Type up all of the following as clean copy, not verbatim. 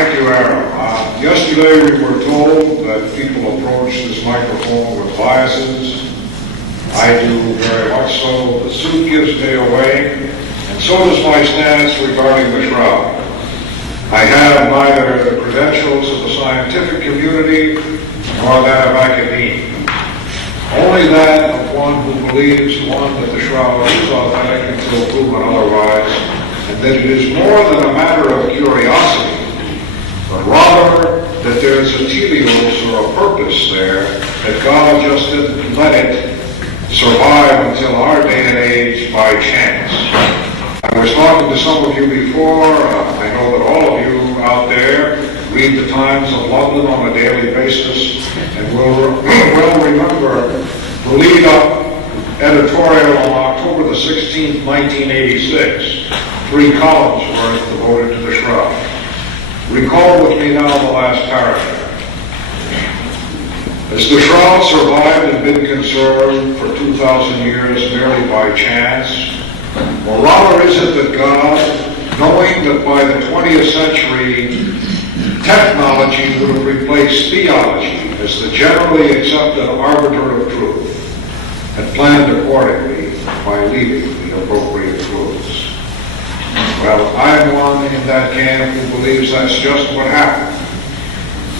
Thank you, Aaron. Yesterday we were told that people approach this microphone with biases. I do very much so. The suit gives me away, and so does my stance regarding the Shroud. I have neither the credentials of the scientific community nor that of academia. Only that of one who believes, one, that the Shroud is authentic until proven otherwise, and that it is more than a matter of curiosity, but rather that there is a teleos or a purpose there, that God just didn't let it survive until our day and age by chance. I was talking to some of you before. I know that all of you out there read the Times of London on a daily basis and will remember the lead-up editorial on October the 16th, 1986. 3 columns worth devoted to the Shroud. Recall with me now the last paragraph. Has the Shroud survived and been conserved for 2,000 years merely by chance? Or rather is it that God, knowing that by the 20th century technology would have replaced theology as the generally accepted arbiter of truth, had planned accordingly by leaving the appropriate clues? Well, I'm one in that camp who believes that's just what happened.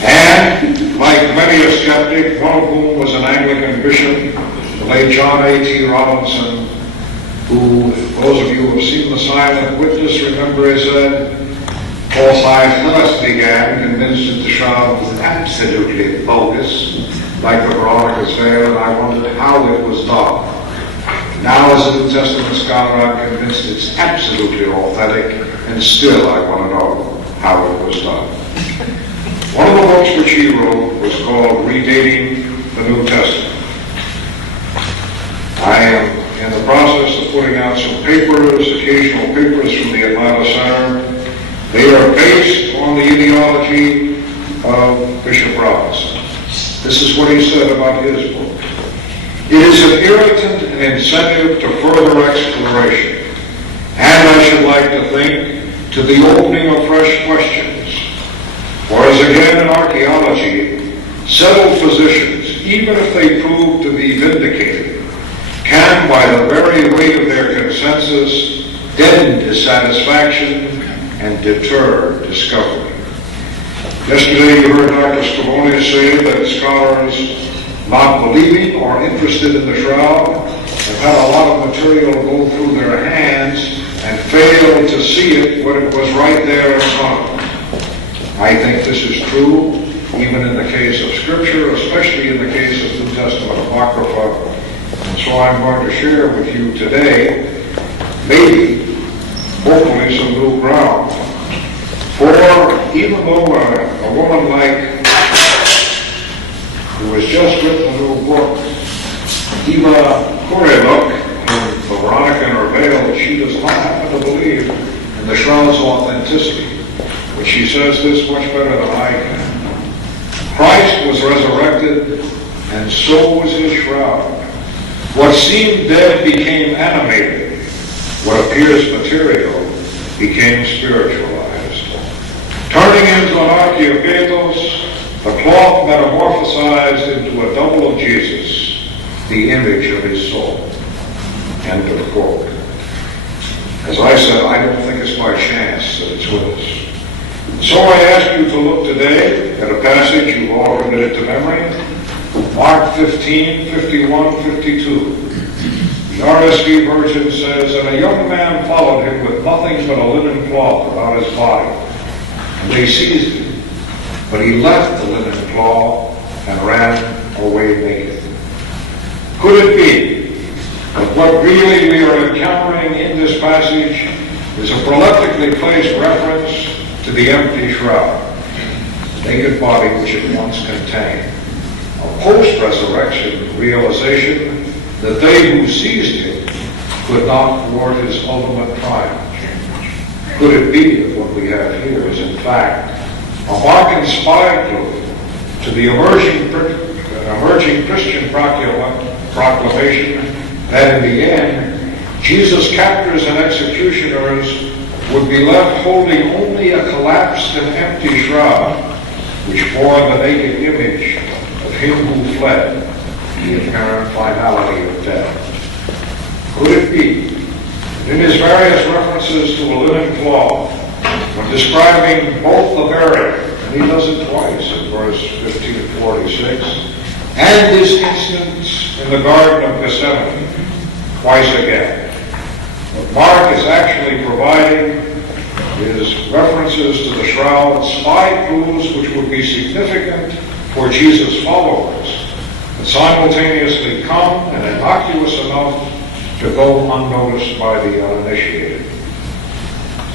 And, like many a skeptic, one of whom was an Anglican bishop, the late John A.T. Robinson, who, those of you who have seen The Silent Witness, remember he said, "False I first began, convinced that the Shroud was absolutely bogus, like the Veronica's veil, and I wondered how it was done. Now, as a New Testament scholar, I'm convinced it's absolutely authentic, and still I want to know how it was done." One of the books which he wrote was called Redating the New Testament. I am in the process of putting out some papers, occasional papers from the Atlanta Center. They are based on the ideology of Bishop Robinson. This is what he said about his book. "It is an irritant and incentive to further exploration, and I should like to think, to the opening of fresh questions. For as again in archaeology, settled positions, even if they prove to be vindicated, can, by the very weight of their consensus, deaden dissatisfaction and deter discovery." Yesterday you heard Dr. Scavone say that scholars not believing or interested in the Shroud have had a lot of material go through their hands and failed to see it when it was right there in front of them. I think this is true even in the case of Scripture, especially in the case of New Testament Apocrypha. And so I'm going to share with you today, maybe, hopefully, some new ground. For even though a woman like, who has just written a new book, Eva Kurebuk, in the Veronica in her veil, she does not happen to believe in the Shroud's authenticity. But she says this much better than I can. Christ was resurrected, and so was his Shroud. What seemed dead became animated. What appears material became spiritualized. Turning into an archaeopathos, the cloth metamorphosized into a double of Jesus, the image of his soul. End of quote. As I said, I don't think it's by chance that it's with us. So I ask you to look today at a passage you've all committed to memory, Mark 15, 51, 52. The RSV version says, "And a young man followed him with nothing but a linen cloth about his body. And they seized him, but he left the linen cloth and ran away naked." Could it be that what really we are encountering in this passage is a proleptically placed reference to the empty shroud, the naked body which it once contained, a post-resurrection realization that they who seized him could not thwart his ultimate triumph? Could it be that what we have here is in fact a mark and spy clue to the emerging Christian proclamation that in the end, Jesus' captors and executioners would be left holding only a collapsed and empty shroud, which bore the naked image of him who fled the apparent finality of death. Could it be that in his various references to a linen cloth, when describing both the burial, and he does it twice in verse 1546, and his instance in the Garden of Gethsemane, twice again, what Mark is actually providing is references to the shroud, spy clues which would be significant for Jesus' followers, but simultaneously calm and innocuous enough to go unnoticed by the uninitiated.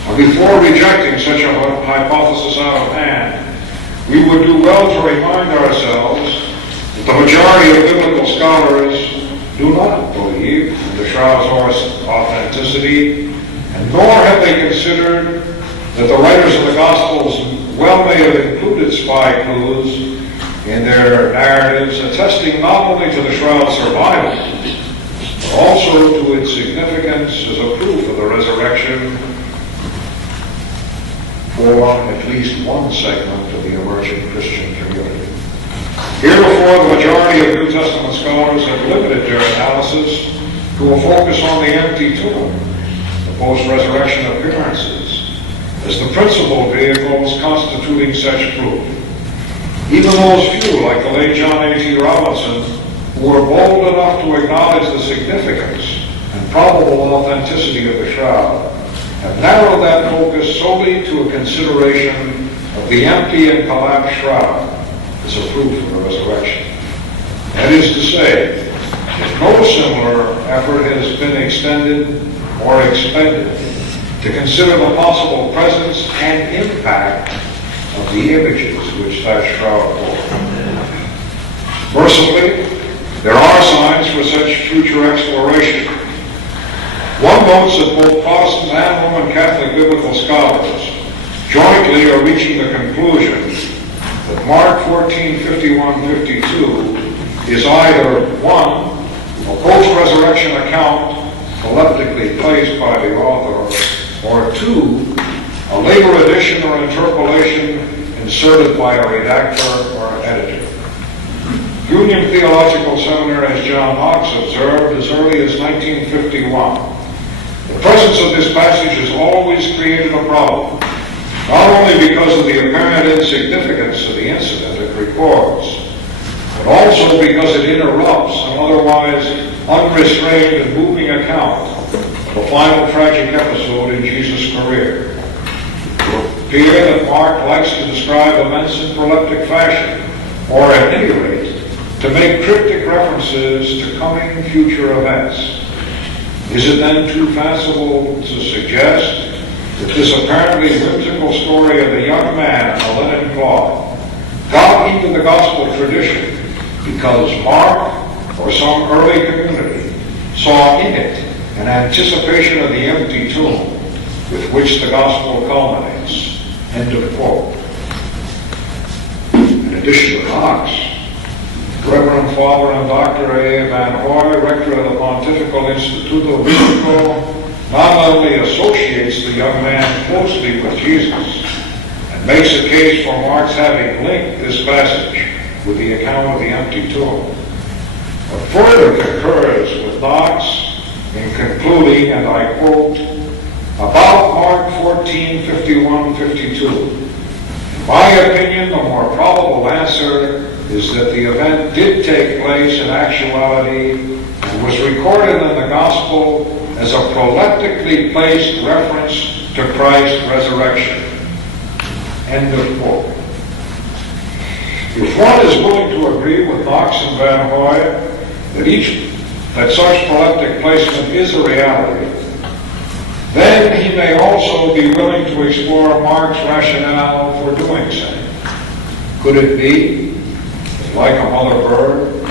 Now, before rejecting such a hypothesis out of hand, we would do well to remind ourselves that the majority of biblical scholars do not believe in the shroud's authenticity, and nor have they considered that the writers of the Gospels well may have included spy clues in their narratives, attesting not only to the shroud's survival, but also to its significance as a proof of the resurrection for at least one segment of the emerging Christian community. Heretofore, the majority of New Testament scholars have limited their analysis to a focus on the empty tomb, the post-resurrection appearances, as the principal vehicles constituting such proof. Even those few, like the late John A.T. Robinson, who were bold enough to acknowledge the significance and probable authenticity of the shroud, have narrowed that focus solely to a consideration of the empty and collapsed shroud as a proof of the resurrection. That is to say, that no similar effort has been extended or expended to consider the possible presence and impact of the images which that shroud bore. Mercifully, there are signs for such future exploration. One notes that both Protestant and Roman Catholic biblical scholars jointly are reaching the conclusion that Mark 14:51-52 is either 1, a post-resurrection account proleptically placed by the author, or 2, a later addition or interpolation inserted by a redactor or editor. Union Theological Seminary's John Knox observed as early as 1951, the presence of this passage has always created a problem, not only because of the apparent insignificance of the incident it records, but also because it interrupts an otherwise unrestrained and moving account of a final tragic episode in Jesus' career. It would appear that Mark likes to describe events in proleptic fashion, or at any rate, to make cryptic references to coming future events. Is it then too fanciful to suggest that this apparently whimsical story of the young man in the linen cloth got into the gospel tradition because Mark or some early community saw in it an anticipation of the empty tomb with which the gospel culminates? End of quote. In addition to Knox, Reverend Father and Dr. A. Van Hoy, rector of the Pontifical Instituto Biblico, not only associates the young man closely with Jesus and makes a case for Mark's having linked this passage with the account of the empty tomb, but further concurs with Knox in concluding, and I quote, about Mark 14:51-52. In my opinion, the more probable answer is that the event did take place in actuality and was recorded in the gospel as a proleptically placed reference to Christ's resurrection. End of quote. If one is willing to agree with Knox and Van Hoy that such proleptic placement is a reality, then he may also be willing to explore Mark's rationale for doing so. Could it be, like a mother bird,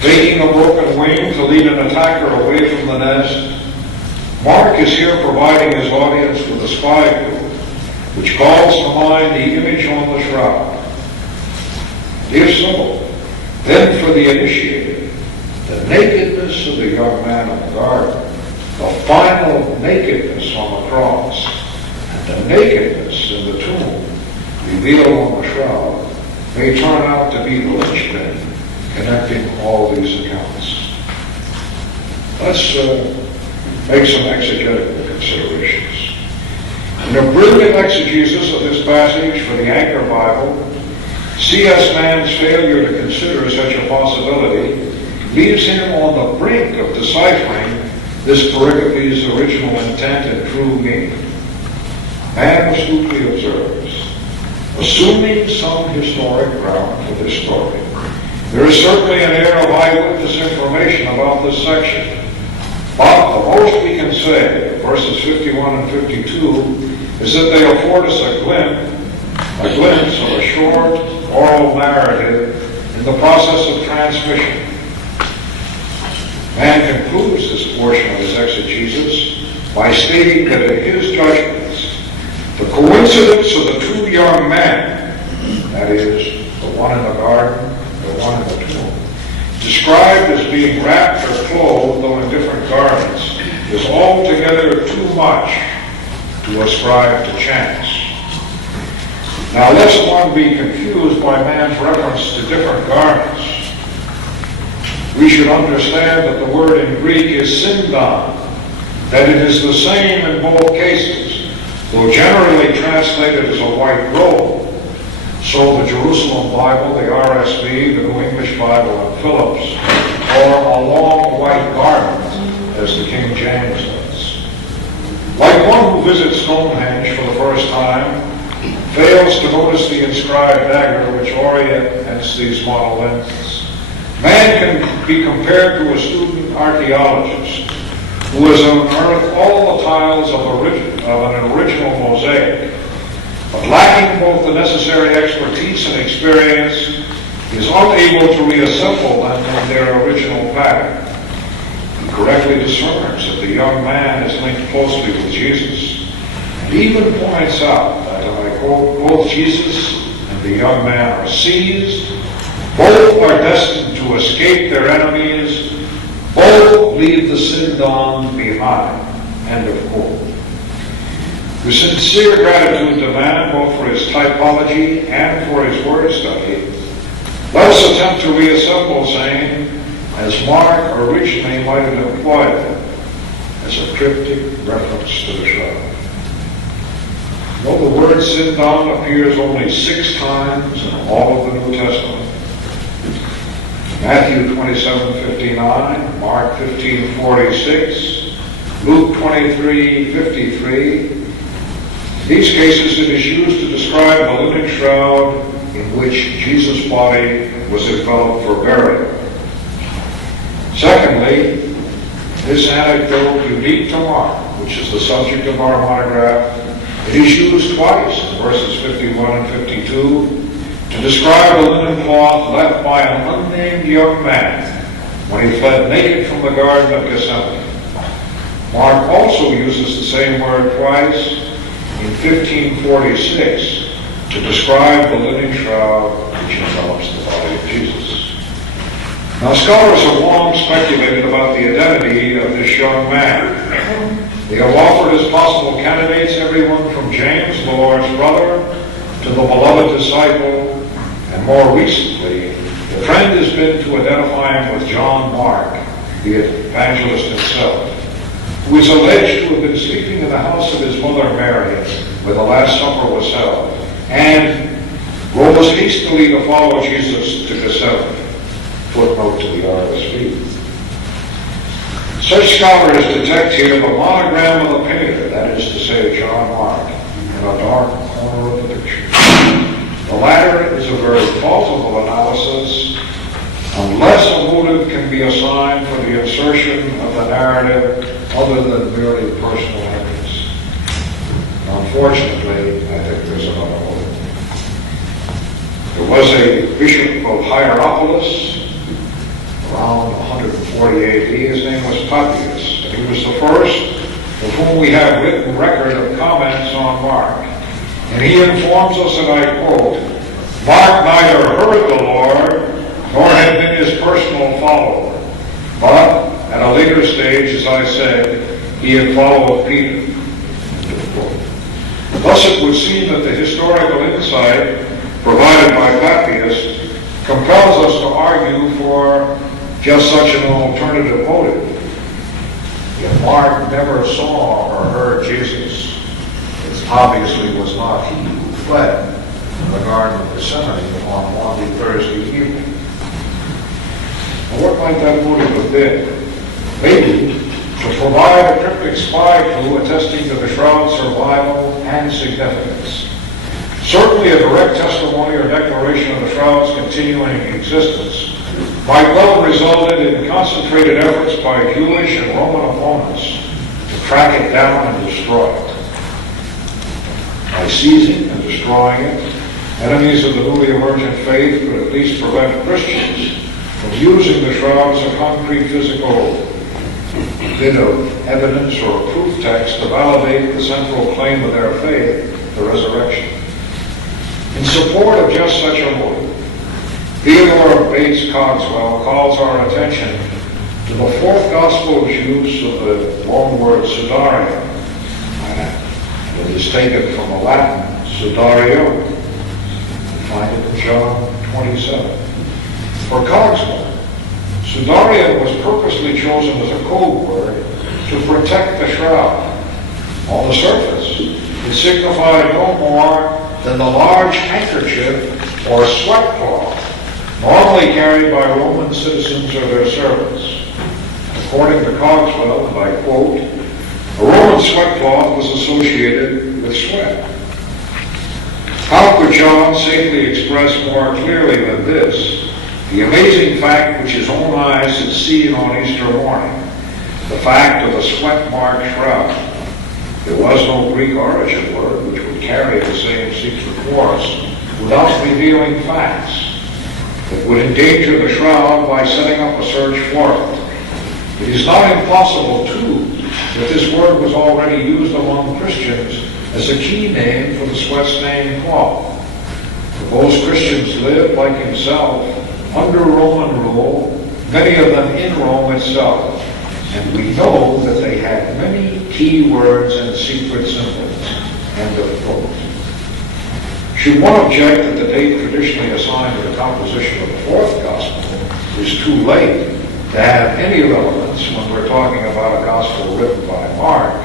taking a broken wing to lead an attacker away from the nest, Mark is here providing his audience with a spy clue, which calls to mind the image on the shroud. If so, then for the initiated, the nakedness of the young man in the garden, the final nakedness on the cross, the nakedness in the tomb revealed on the shroud may turn out to be the linchpin connecting all these accounts. Let's make some exegetical considerations. In a brilliant exegesis of this passage for the Anchor Bible, C.S. Mann's failure to consider such a possibility leaves him on the brink of deciphering this pericope's original intent and true meaning. Mann astutely observes, assuming some historic ground for this story, there is certainly an air of eyewitness information about this section. But the most we can say, verses 51 and 52, is that they afford us a glimpse of a short oral narrative in the process of transmission. Mann concludes this portion of his exegesis by stating that in his judgments, the coincidence of the two young men, that is, the one in the garden, the one in the tomb, described as being wrapped or clothed, though in different garments, is altogether too much to ascribe to chance. Now, lest one be confused by Mann's reference to different garments, we should understand that the word in Greek is syndon, that it is the same in both cases, though generally translated as a white robe. So the Jerusalem Bible, the RSV, the New English Bible, and Phillips, or a long white garment, as the King James does. Like one who visits Stonehenge for the first time, fails to notice the inscribed dagger which orients these monoliths, man can be compared to a student archaeologist who has unearthed all the tiles of an original mosaic, but lacking both the necessary expertise and experience, is unable to reassemble them in their original pattern. He correctly discerns that the young man is linked closely with Jesus, and even points out that, and I quote, both Jesus and the young man are seized, both are destined to escape their enemies, both leave the syndon behind. End of quote. With sincere gratitude to man, both for his typology and for his word study, let us attempt to reassemble saying, as Mark originally might have employed them, as a cryptic reference to the shroud. Though the word syndon appears only 6 times in all of the New Testament, Matthew 27:59, Mark 15:46, Luke 23:53. In these cases, it is used to describe the linen shroud in which Jesus' body was enveloped for burial. Secondly, this anecdote, unique to Mark, which is the subject of our monograph, it is used twice in verses 51 and 52 to describe the linen cloth left by an unnamed young man when he fled naked from the Garden of Gethsemane. Mark also uses the same word twice in 1546 to describe the linen shroud which envelops the body of Jesus. Now, scholars have long speculated about the identity of this young man. They have offered as possible candidates everyone from James, the Lord's brother, to the beloved disciple, and more recently, the trend has been to identify him with John Mark, the evangelist himself, who is alleged to have been sleeping in the house of his mother Mary where the Last Supper was held, and rose hastily to follow Jesus to Gethsemane. Footnote to the RSV. Such scholars detect here the monogram of the painter, that is to say, John Mark, in a dark corner of the picture. The latter is a very plausible analysis, unless a motive can be assigned for the insertion of the narrative other than merely personal interest. Unfortunately, I think there's another motive. There was a bishop of Hierapolis around 140 AD. His name was Papias, and he was the first of whom we have written record of comments on Mark. And he informs us, and I quote, Mark neither heard the Lord nor had been his personal follower, but at a later stage, as I said, he had followed Peter. Thus it would seem that the historical insight provided by Papias compels us to argue for just such an alternative motive. If Mark never saw or heard Jesus, it obviously was not he who fled from the Garden of Gethsemane on Maundy Thursday evening. Now, what might that motive have been? Maybe to provide a cryptic spy clue attesting to the Shroud's survival and significance. Certainly a direct testimony or declaration of the Shroud's continuing existence might well have resulted in concentrated efforts by Jewish and Roman opponents to track it down and destroy it. By seizing and destroying it, enemies of the newly emergent faith could at least prevent Christians from using the Shroud as a concrete physical bit of evidence or a proof text to validate the central claim of their faith, the resurrection. In support of just such a motive, Theodore Bates Cogswell calls our attention to the fourth gospel's use of the loan word sudario. It is taken from the Latin sudario. We find it in John 27. For Cogswell, sudario was purposely chosen as a code word to protect the shroud. On the surface, it signified no more than the large handkerchief or sweat cloth normally carried by Roman citizens or their servants. According to Cogswell, and I quote, a Roman sweat cloth was associated with sweat. How could John safely express more clearly than this the amazing fact which his own eyes had seen on Easter morning, the fact of the sweat-marked shroud? There was no Greek origin word which would carry the same secret force without revealing facts. It would endanger the shroud by setting up a search for it. It is not impossible, too, that this word was already used among Christians as a key name for the sweat-stained cloth. For those Christians lived, like himself, under Roman rule, many of them in Rome itself, and we know that they had many key words and secret symbols. End of quote. Should one object that the date traditionally assigned to the composition of the fourth gospel is too late to have any relevance when we're talking about a gospel written by Mark,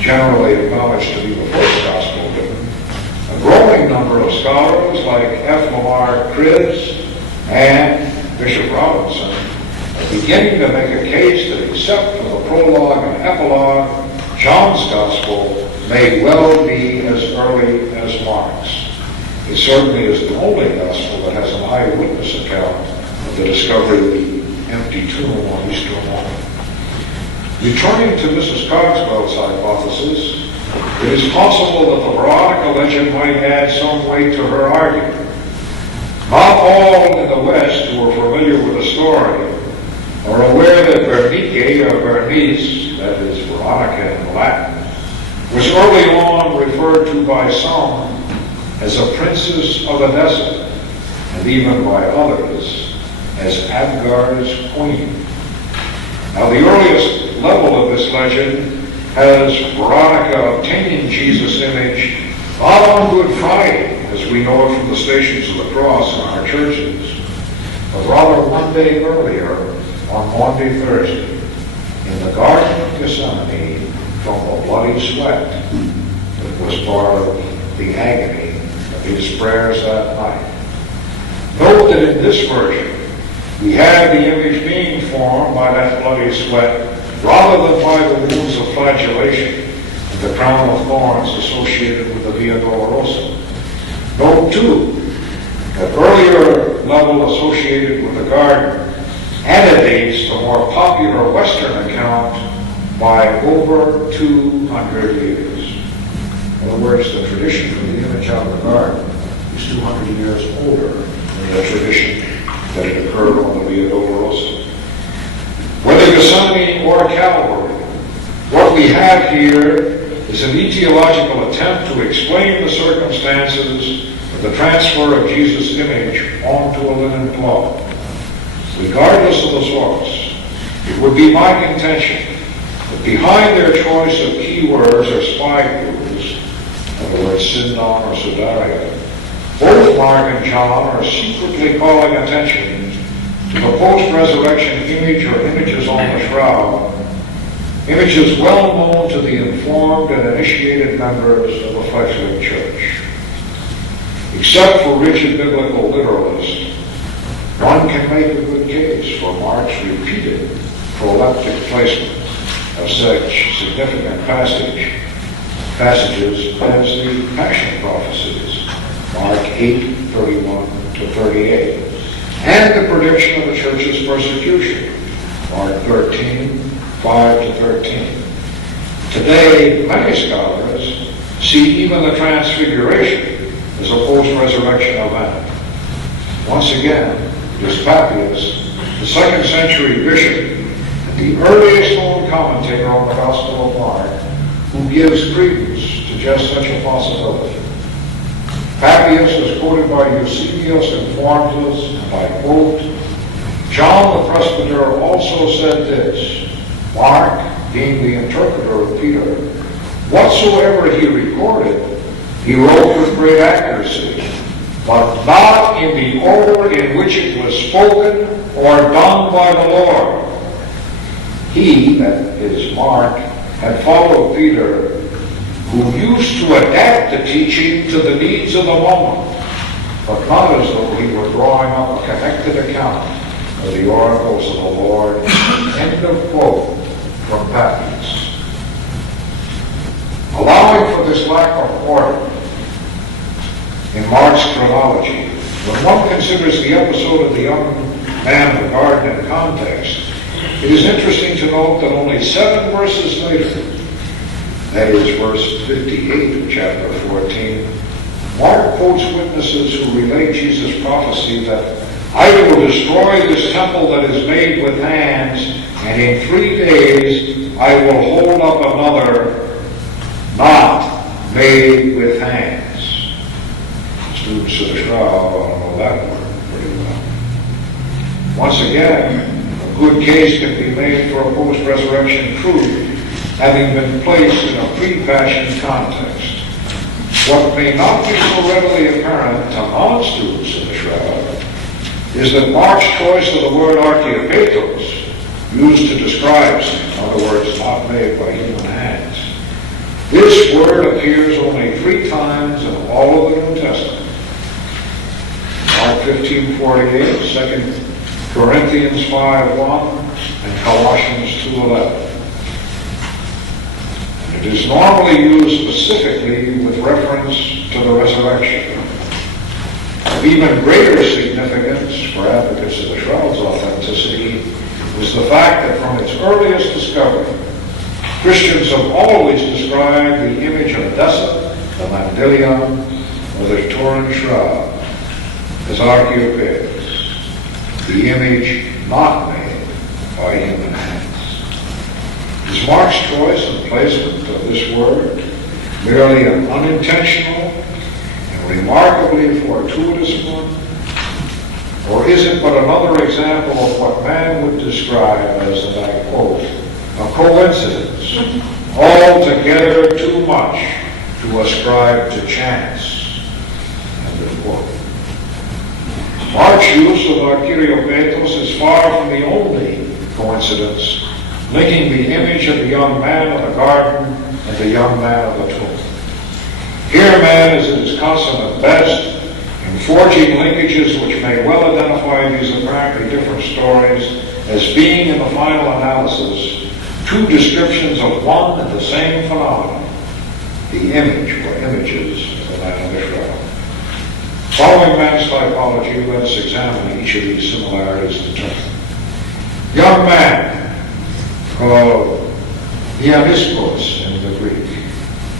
generally acknowledged to be the first gospel written, a growing number of scholars like F. Lamar Cribbs and Bishop Robinson are beginning to make a case that except for the prologue and epilogue, John's gospel may well be as early as Mark's. It certainly is the only gospel that has an eyewitness account of the discovery of the empty tomb on Easter morning. Returning to Mrs. Cogswell's hypothesis, it is possible that the Veronica legend might add some weight to her argument. Not all in the West who are familiar with the story are aware that Bernice, or Bernice, that is Veronica in Latin, was early on referred to by some as a princess of Edessa, and even by others as Abgar's queen. Now, the earliest level of this legend has Veronica obtaining Jesus' image not on Good Friday, as we know it from the Stations of the Cross in our churches, but rather one day earlier on Maundy Thursday, in the Garden of Gethsemane, from the bloody sweat that was part of the agony of his prayers that night. Note that in this version, we have the image being formed by that bloody sweat rather than by the wounds of flagellation and the crown of thorns associated with the Via Dolorosa. Note, too, that earlier level associated with the garden antedates the more popular Western account by over 200 years. In other words, the tradition for the image on the garden is 200 years older than the tradition that it occurred on the Via Dolorosa. Whether Gethsemane or Calvary, what we have here is an etiological attempt to explain the circumstances of the transfer of Jesus' image onto a linen cloth. Regardless of the source, it would be my contention that behind their choice of keywords or spy clues in other words, Sindon or Sudaria. Both Mark and John are secretly calling attention to the post-resurrection image or images on the shroud, images well known to the informed and initiated members of the fledgling church. Except for rigid biblical literalists, one can make a good case for Mark's repeated proleptic placement of such significant passages as the Passion prophecies, Mark 8:31-38, and the prediction of the church's persecution, Mark 13:5-13. Today, many scholars see even the Transfiguration as a post-resurrection event. Once again, it is Papias, the 2nd century bishop, and the earliest known commentator on the Gospel of Mark, who gives credence to just such a possibility. Papias, as quoted by Eusebius, informs us, and I quote, John the presbyter also said this, Mark, being the interpreter of Peter, whatsoever he recorded, he wrote with great accuracy, but not in the order in which it was spoken or done by the Lord. He, that is Mark, had followed Peter, who used to adapt the teaching to the needs of the moment, but not as though he were drawing up a connected account of the oracles of the Lord. End of quote from Papias. Allowing for this lack of order in Mark's chronology, when one considers the episode of the young man in the garden in context, it is interesting to note that only 7 verses later, that is verse 58 of chapter 14, Mark quotes witnesses who relate Jesus' prophecy that I will destroy this temple that is made with hands, and in 3 days I will hold up another not made with hands. Students of the Shroud ought to know that word pretty well. Once again, a good case can be made for a post-resurrection truth having been placed in a pre-passion context. What may not be so readily apparent to non-students of the Shroud is that Mark's choice of the word archaeopetos, used to describe sin, in other words, not made by human hands, this word appears only 3 times in all of the New Testament. Mark 15:48, 2 Corinthians 5:1, and Colossians 2:11. It is normally used specifically with reference to the resurrection. Of even greater significance for advocates of the Shroud's authenticity is the fact that from its earliest discovery, Christians have always described the image of Dessa, the Mandylion, or the Turin Shroud as archaeopetos, the image not made by human hands. Is Mark's choice and placement of this word merely an unintentional and remarkably fortuitous one? Or is it but another example of what man would describe as, and I quote, a coincidence altogether too much to ascribe to chance? End of quote. Mark's use of archaeopetos is far from the only coincidence linking the image of the young man of the garden and the young man of the tomb. Here man is at his consummate best in forging linkages which may well identify these apparently different stories as being, in the final analysis, 2 descriptions of one and the same phenomenon, the image or images of the man of the shroud. Following man's typology, let us examine each of these similarities in turn. Young man, called dianiskos in the Greek.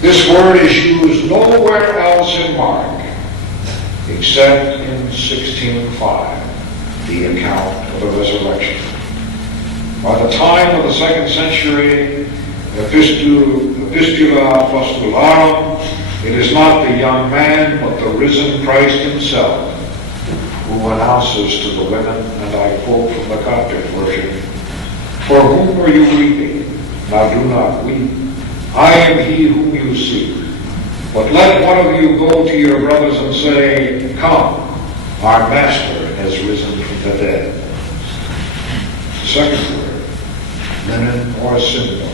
This word is used nowhere else in Mark except in 16:5, the account of the resurrection. By the time of the 2nd century Epistula Apostolorum, it is not the young man, but the risen Christ himself who announces to the women, and I quote from the Coptic version, "For whom are you weeping? Now do not weep. I am he whom you seek. But let one of you go to your brothers and say, come, our master has risen from the dead. The second word, linen or symbol.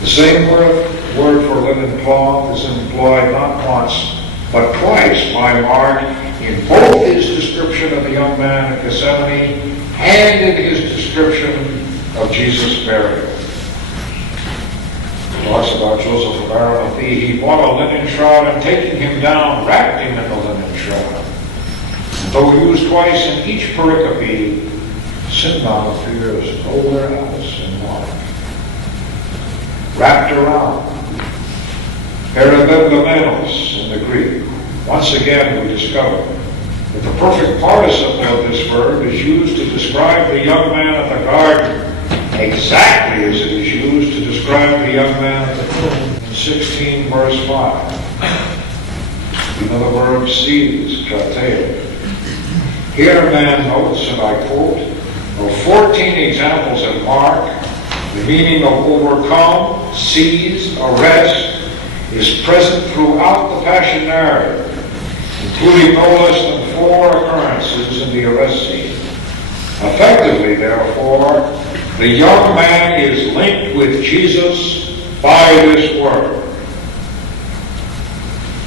The same word for linen cloth is employed not once, but twice by Mark in both his description of the young man at Gethsemane and in his description of Jesus' burial. He talks about Joseph of Arimathea. He bought a linen shroud, and taking him down, wrapped him in the linen shroud. And though used twice in each pericope, Simon appears nowhere else in Mark. Wrapped around, peribebemenos in the Greek. Once again, we discover that the perfect participle of this verb is used to describe the young man at the garden, exactly as it is used to describe the young man at the tomb in 16 verse 5. Even the verb sees, krateo. Here a man notes, and I quote, of 14 examples in Mark, the meaning of overcome, seize, arrest, is present throughout the Passion narrative, including no less than 4 occurrences in the arrest scene. Effectively, therefore, the young man is linked with Jesus by this word.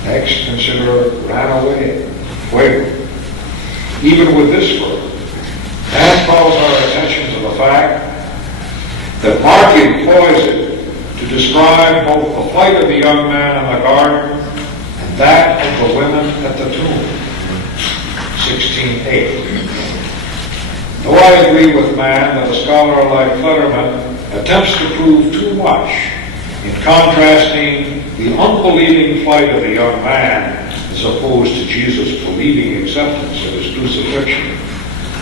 Next, consider ran away, fuego. Even with this word, that calls our attention to the fact that Mark employs it to describe both the flight of the young man in the garden and that of the women at the tomb. 16:8. Though I agree with Mann that a scholar like Letterman attempts to prove too much in contrasting the unbelieving flight of the young man as opposed to Jesus' believing acceptance of his crucifixion,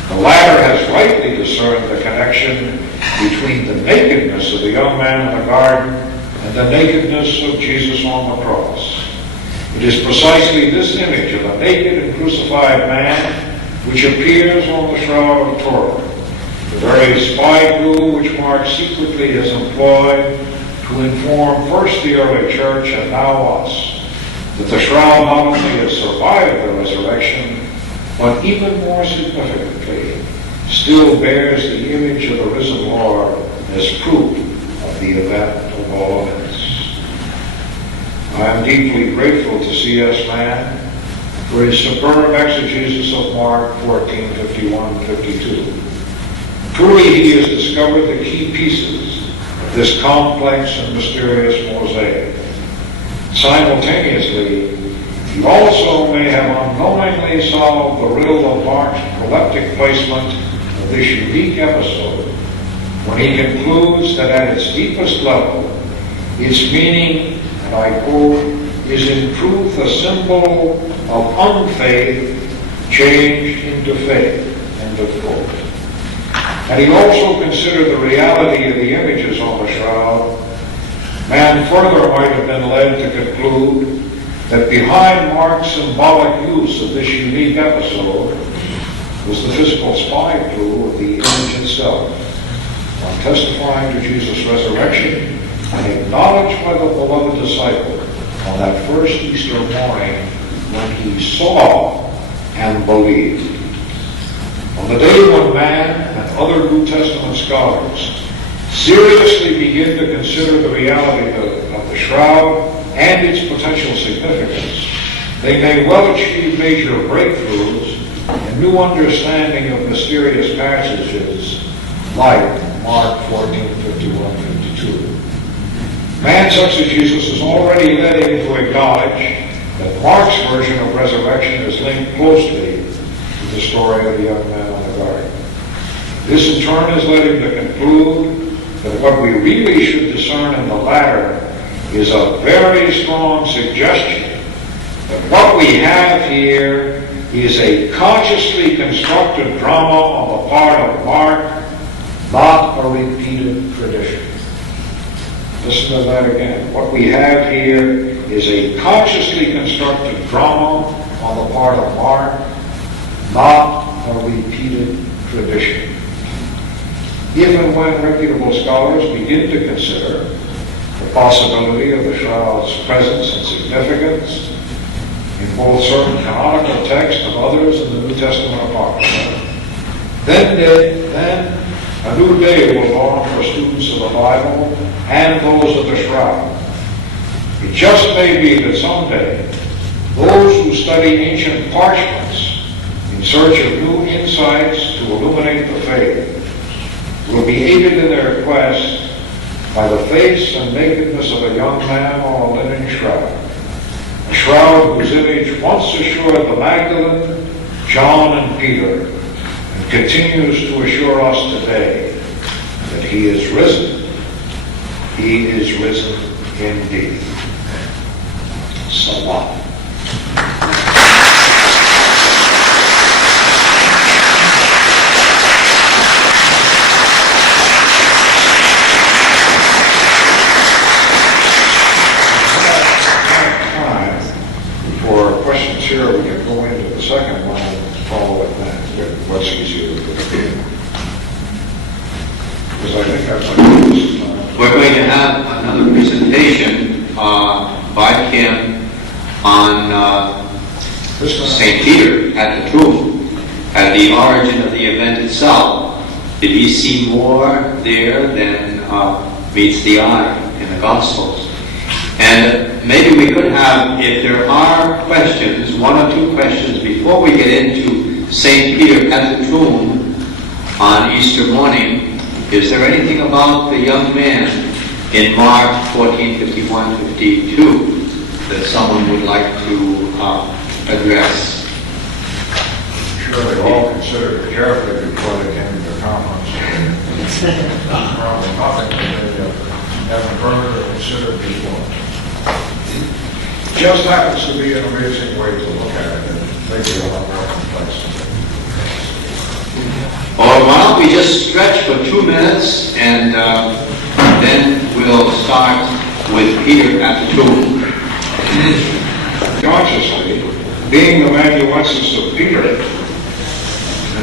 the latter has rightly discerned the connection between the nakedness of the young man in the garden and the nakedness of Jesus on the cross. It is precisely this image of a naked and crucified man which appears on the Shroud of Turin, the very spy glue which Mark secretly has employed to inform first the early church and now us that the shroud not only has survived the resurrection, but even more significantly, still bears the image of the risen Lord as proof of the event of all events. I am deeply grateful to C.S. Mann for his superb exegesis of Mark 14:51-52. Truly, he has discovered the key pieces of this complex and mysterious mosaic. Simultaneously, he also may have unknowingly solved the riddle of Mark's proleptic placement of this unique episode when he concludes that at its deepest level, its meaning, and I quote, is in truth a symbol of unfaith changed into faith, end of quote. And he also considered the reality of the images on the shroud. Man further might have been led to conclude that behind Mark's symbolic use of this unique episode was the physical spy clue of the image itself, on testifying to Jesus' resurrection and acknowledged by the beloved disciple on that first Easter morning when he saw and believed. On the day when Mann and other New Testament scholars seriously begin to consider the reality of the shroud and its potential significance, they may well achieve major breakthroughs and new understanding of mysterious passages like Mark 14:51-52. Mann's exegesis has already led him to acknowledge that Mark's version of resurrection is linked closely to the story of the young man on the garden. This in turn has led him to conclude that what we really should discern in the latter is a very strong suggestion that what we have here is a consciously constructed drama on the part of Mark, not a repeated tradition. Listen to that again. What we have here is a consciously constructed drama on the part of Mark, not a repeated tradition. If and when reputable scholars begin to consider the possibility of the shroud's presence and significance in both certain canonical texts and others in the New Testament Apocrypha. Then a new day will dawn for students of the Bible and those of the shroud. It just may be that someday those who study ancient parchments in search of new insights to illuminate the faith will be aided in their quest by the face and nakedness of a young man on a linen shroud. A shroud whose image once assured the Magdalene, John, and Peter, and continues to assure us today that he is risen. He is risen indeed. Salah. Here we can go into the second one and follow it then with what's easier to do. Because I think I've done this. We're going to have another presentation by Kim on St. Peter at the tomb, at the origin of the event itself. Did he see more there than meets the eye in the Gospels? And maybe we could have, if there are questions, one or two questions before we get into St. Peter at the tomb on Easter morning. Is there anything about the young man in Mark 14:51-52 that someone would like to address? Sure, they all considered it carefully before they came to the conference. Probably nothing that they haven't heard or considered before. It just happens to be an amazing way to look at it, and maybe a lot more complex. Or why don't we just stretch for 2 minutes, and then we'll start with Peter at the tomb. Consciously, being the amanuensis of Peter,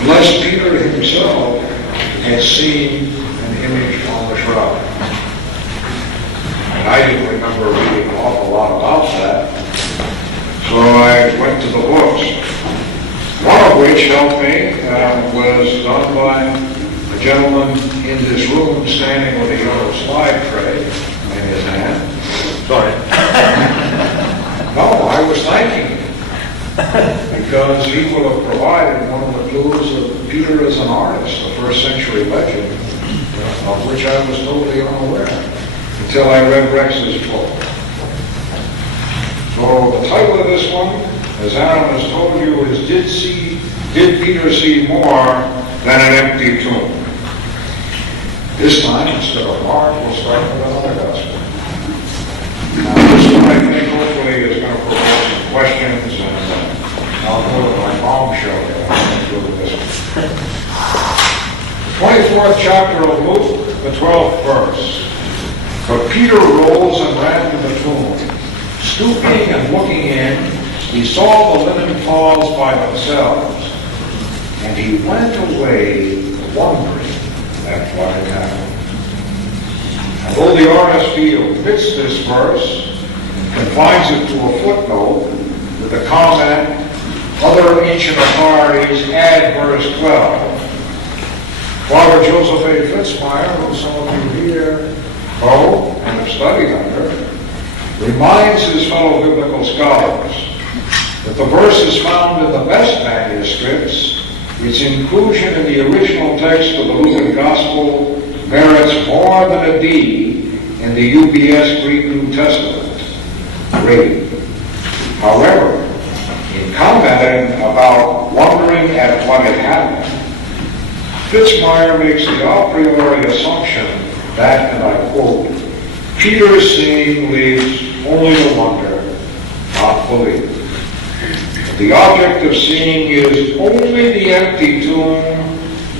unless Peter himself had seen an image on the shroud. And I didn't remember reading an awful lot about that, so I went to the books, one of which helped me was done by a gentleman in this room standing with a yellow slide tray in his hand. Sorry. No, I was thanking him, because he will have provided one of the clues of Peter as an artist, a first century legend, of which I was totally unaware until I read Rex's book. So the title of this one, as Adam has told you, is Did Peter See More Than an Empty Tomb? This time, instead of Mark, we'll start with another gospel. Now, this one I think hopefully is going to provoke some questions, and I'll go to my mom show you. I'll go to this one. The 24th chapter of Luke, the 12th verse. But Peter rose and ran to the tomb. Stooping and looking in, he saw the linen cloths by themselves, and he went away wondering at what had happened. And though the RSV omits this verse and confines it to a footnote with the comment, other ancient authorities add verse 12. Father Joseph A. Fitzmyer, who some of you here know and have studied under, reminds his fellow biblical scholars that the verse is found in the best manuscripts. Its inclusion in the original text of the Lucan Gospel merits more than a D in the UBS Greek New Testament rating. However, in commenting about wondering at what had happened, Fitzmyer makes the a priori assumption that, and I quote, Peter's seeing leaves only to wonder, not believe. The object of seeing is only the empty tomb,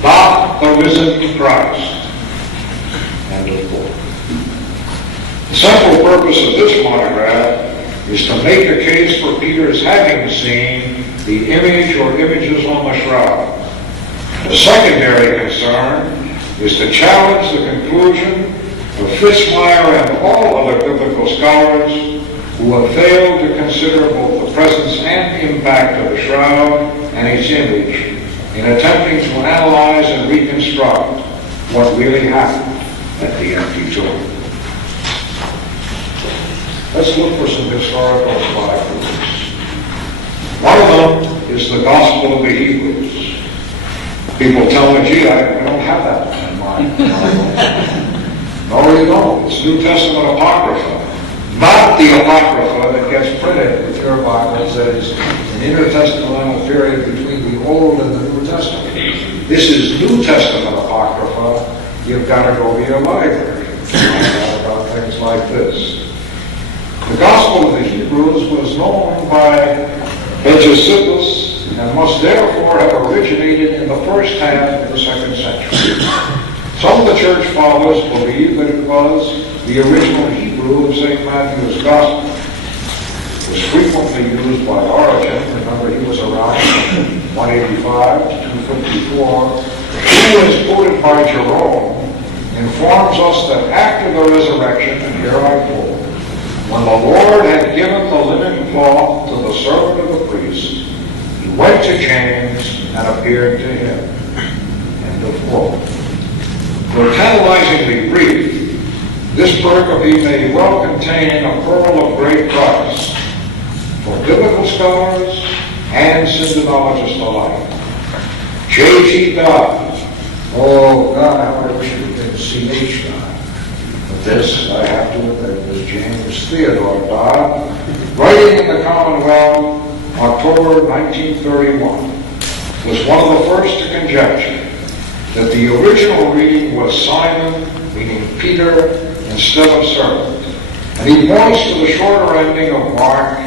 not the risen Christ. End of quote. The central purpose of this monograph is to make a case for Peter's having seen the image or images on the shroud. The secondary concern is to challenge the conclusion But Fitzmyer and all other biblical scholars who have failed to consider both the presence and the impact of the shroud and its image in attempting to analyze and reconstruct what really happened at the empty tomb. Let's look for some historical clues. One of them is the Gospel of the Hebrews. People tell me, gee, I don't have that in mind. No, you don't. It's New Testament Apocrypha. Not the Apocrypha that gets printed with your Bibles, that is an intertestamental period between the Old and the New Testament. This is New Testament Apocrypha. You've got to go to your library to find out about things like this. The Gospel of the Hebrews was known by Josephus and must therefore have originated in the first half of the 2nd century. Some of the church fathers believe that it was the original Hebrew of St. Matthew's Gospel. It was frequently used by Origen. Remember, he was around 185 to 254. Who is quoted by Jerome, informs us that after the resurrection, and here I quote, when the Lord had given the linen cloth to the servant of the priest, he went to James and appeared to him. End of quote. Though tantalizingly brief, this pericope may well contain a pearl of great price for biblical scholars and synodologists alike. J.T. Dodd. Oh, God, how I wish it had been C.H. Dodd. But this, I have to admit, was James Theodore Dodd, writing in the Commonwealth, October 1931, was one of the first to conjecture that the original reading was Simon, meaning Peter, instead of servant. And he points to the shorter ending of Mark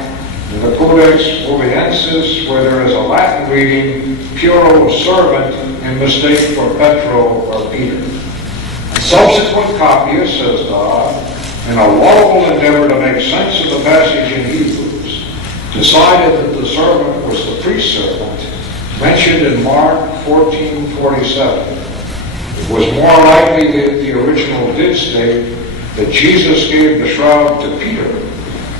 in the Codex Orleanensis, where there is a Latin reading, Puro, servant, in mistake for Petro or Peter. Subsequent copyists, says Dodd, in a laudable endeavor to make sense of the passage in Hebrews, decided that the servant was the priest servant mentioned in Mark 14:47. It was more likely that the original did state that Jesus gave the shroud to Peter,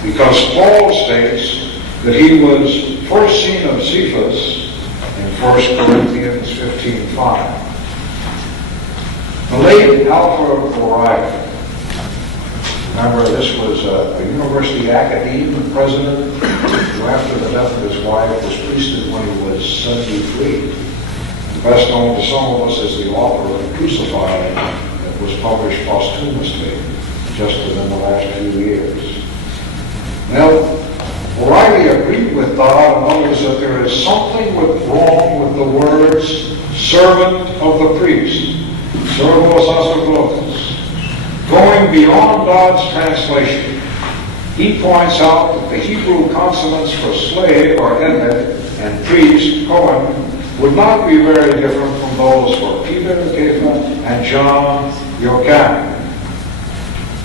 because Paul states that he was first seen of Cephas in 1 Corinthians 15:5. The late Alfred O'Reilly, remember this was a university academe president who after the death of his wife was priested when he was 73. And best known to some of us as the author of Crucified that was published posthumously just within the last few years. Well, O'Reilly agreed with Dodd and others that there is something wrong with the words servant of the priest. Servos sacerdotes. Going beyond Dodd's translation, he points out that the Hebrew consonants for slave or Emed and priest, Cohen, would not be very different from those for Peter, Kepha, and John, Yochanan.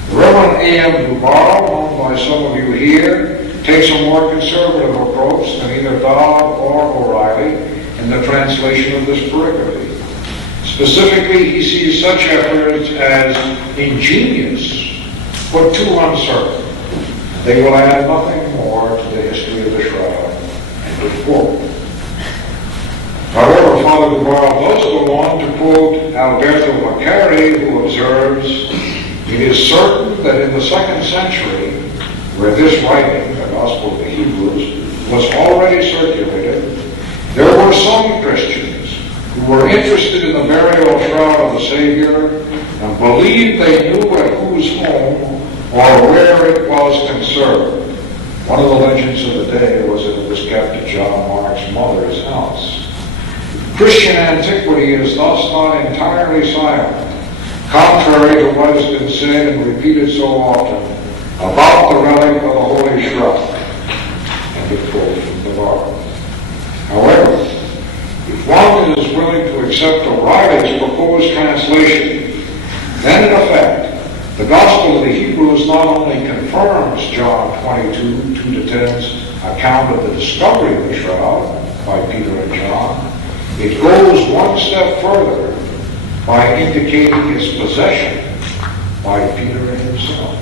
The Reverend A.M. Duval, known by some of you here, takes a more conservative approach than either Dodd or O'Reilly in the translation of this pericope. Specifically, he sees such efforts as ingenious, but too uncertain. They will add nothing more to the history of the shroud. End of quote. However, Father Duval does go on to quote Alberto Macari, who observes, it is certain that in the 2nd century, where this writing, the Gospel of the Hebrews, was already circulated, there were some Christians who were interested in the burial shroud of the Savior and believed they knew at whose home or where it was conserved. One of the legends of the day was that it was kept at John Mark's mother's house. Christian antiquity is thus not entirely silent, contrary to what has been said and repeated so often about the relic of the Holy Shroud. End of quote from the Bible. However, if one is willing to accept O'Reilly's proposed translation, then in effect, the Gospel of the Hebrews not only confirms John 22:2-10's account of the discovery of the shroud by Peter and John, it goes one step further by indicating its possession by Peter himself.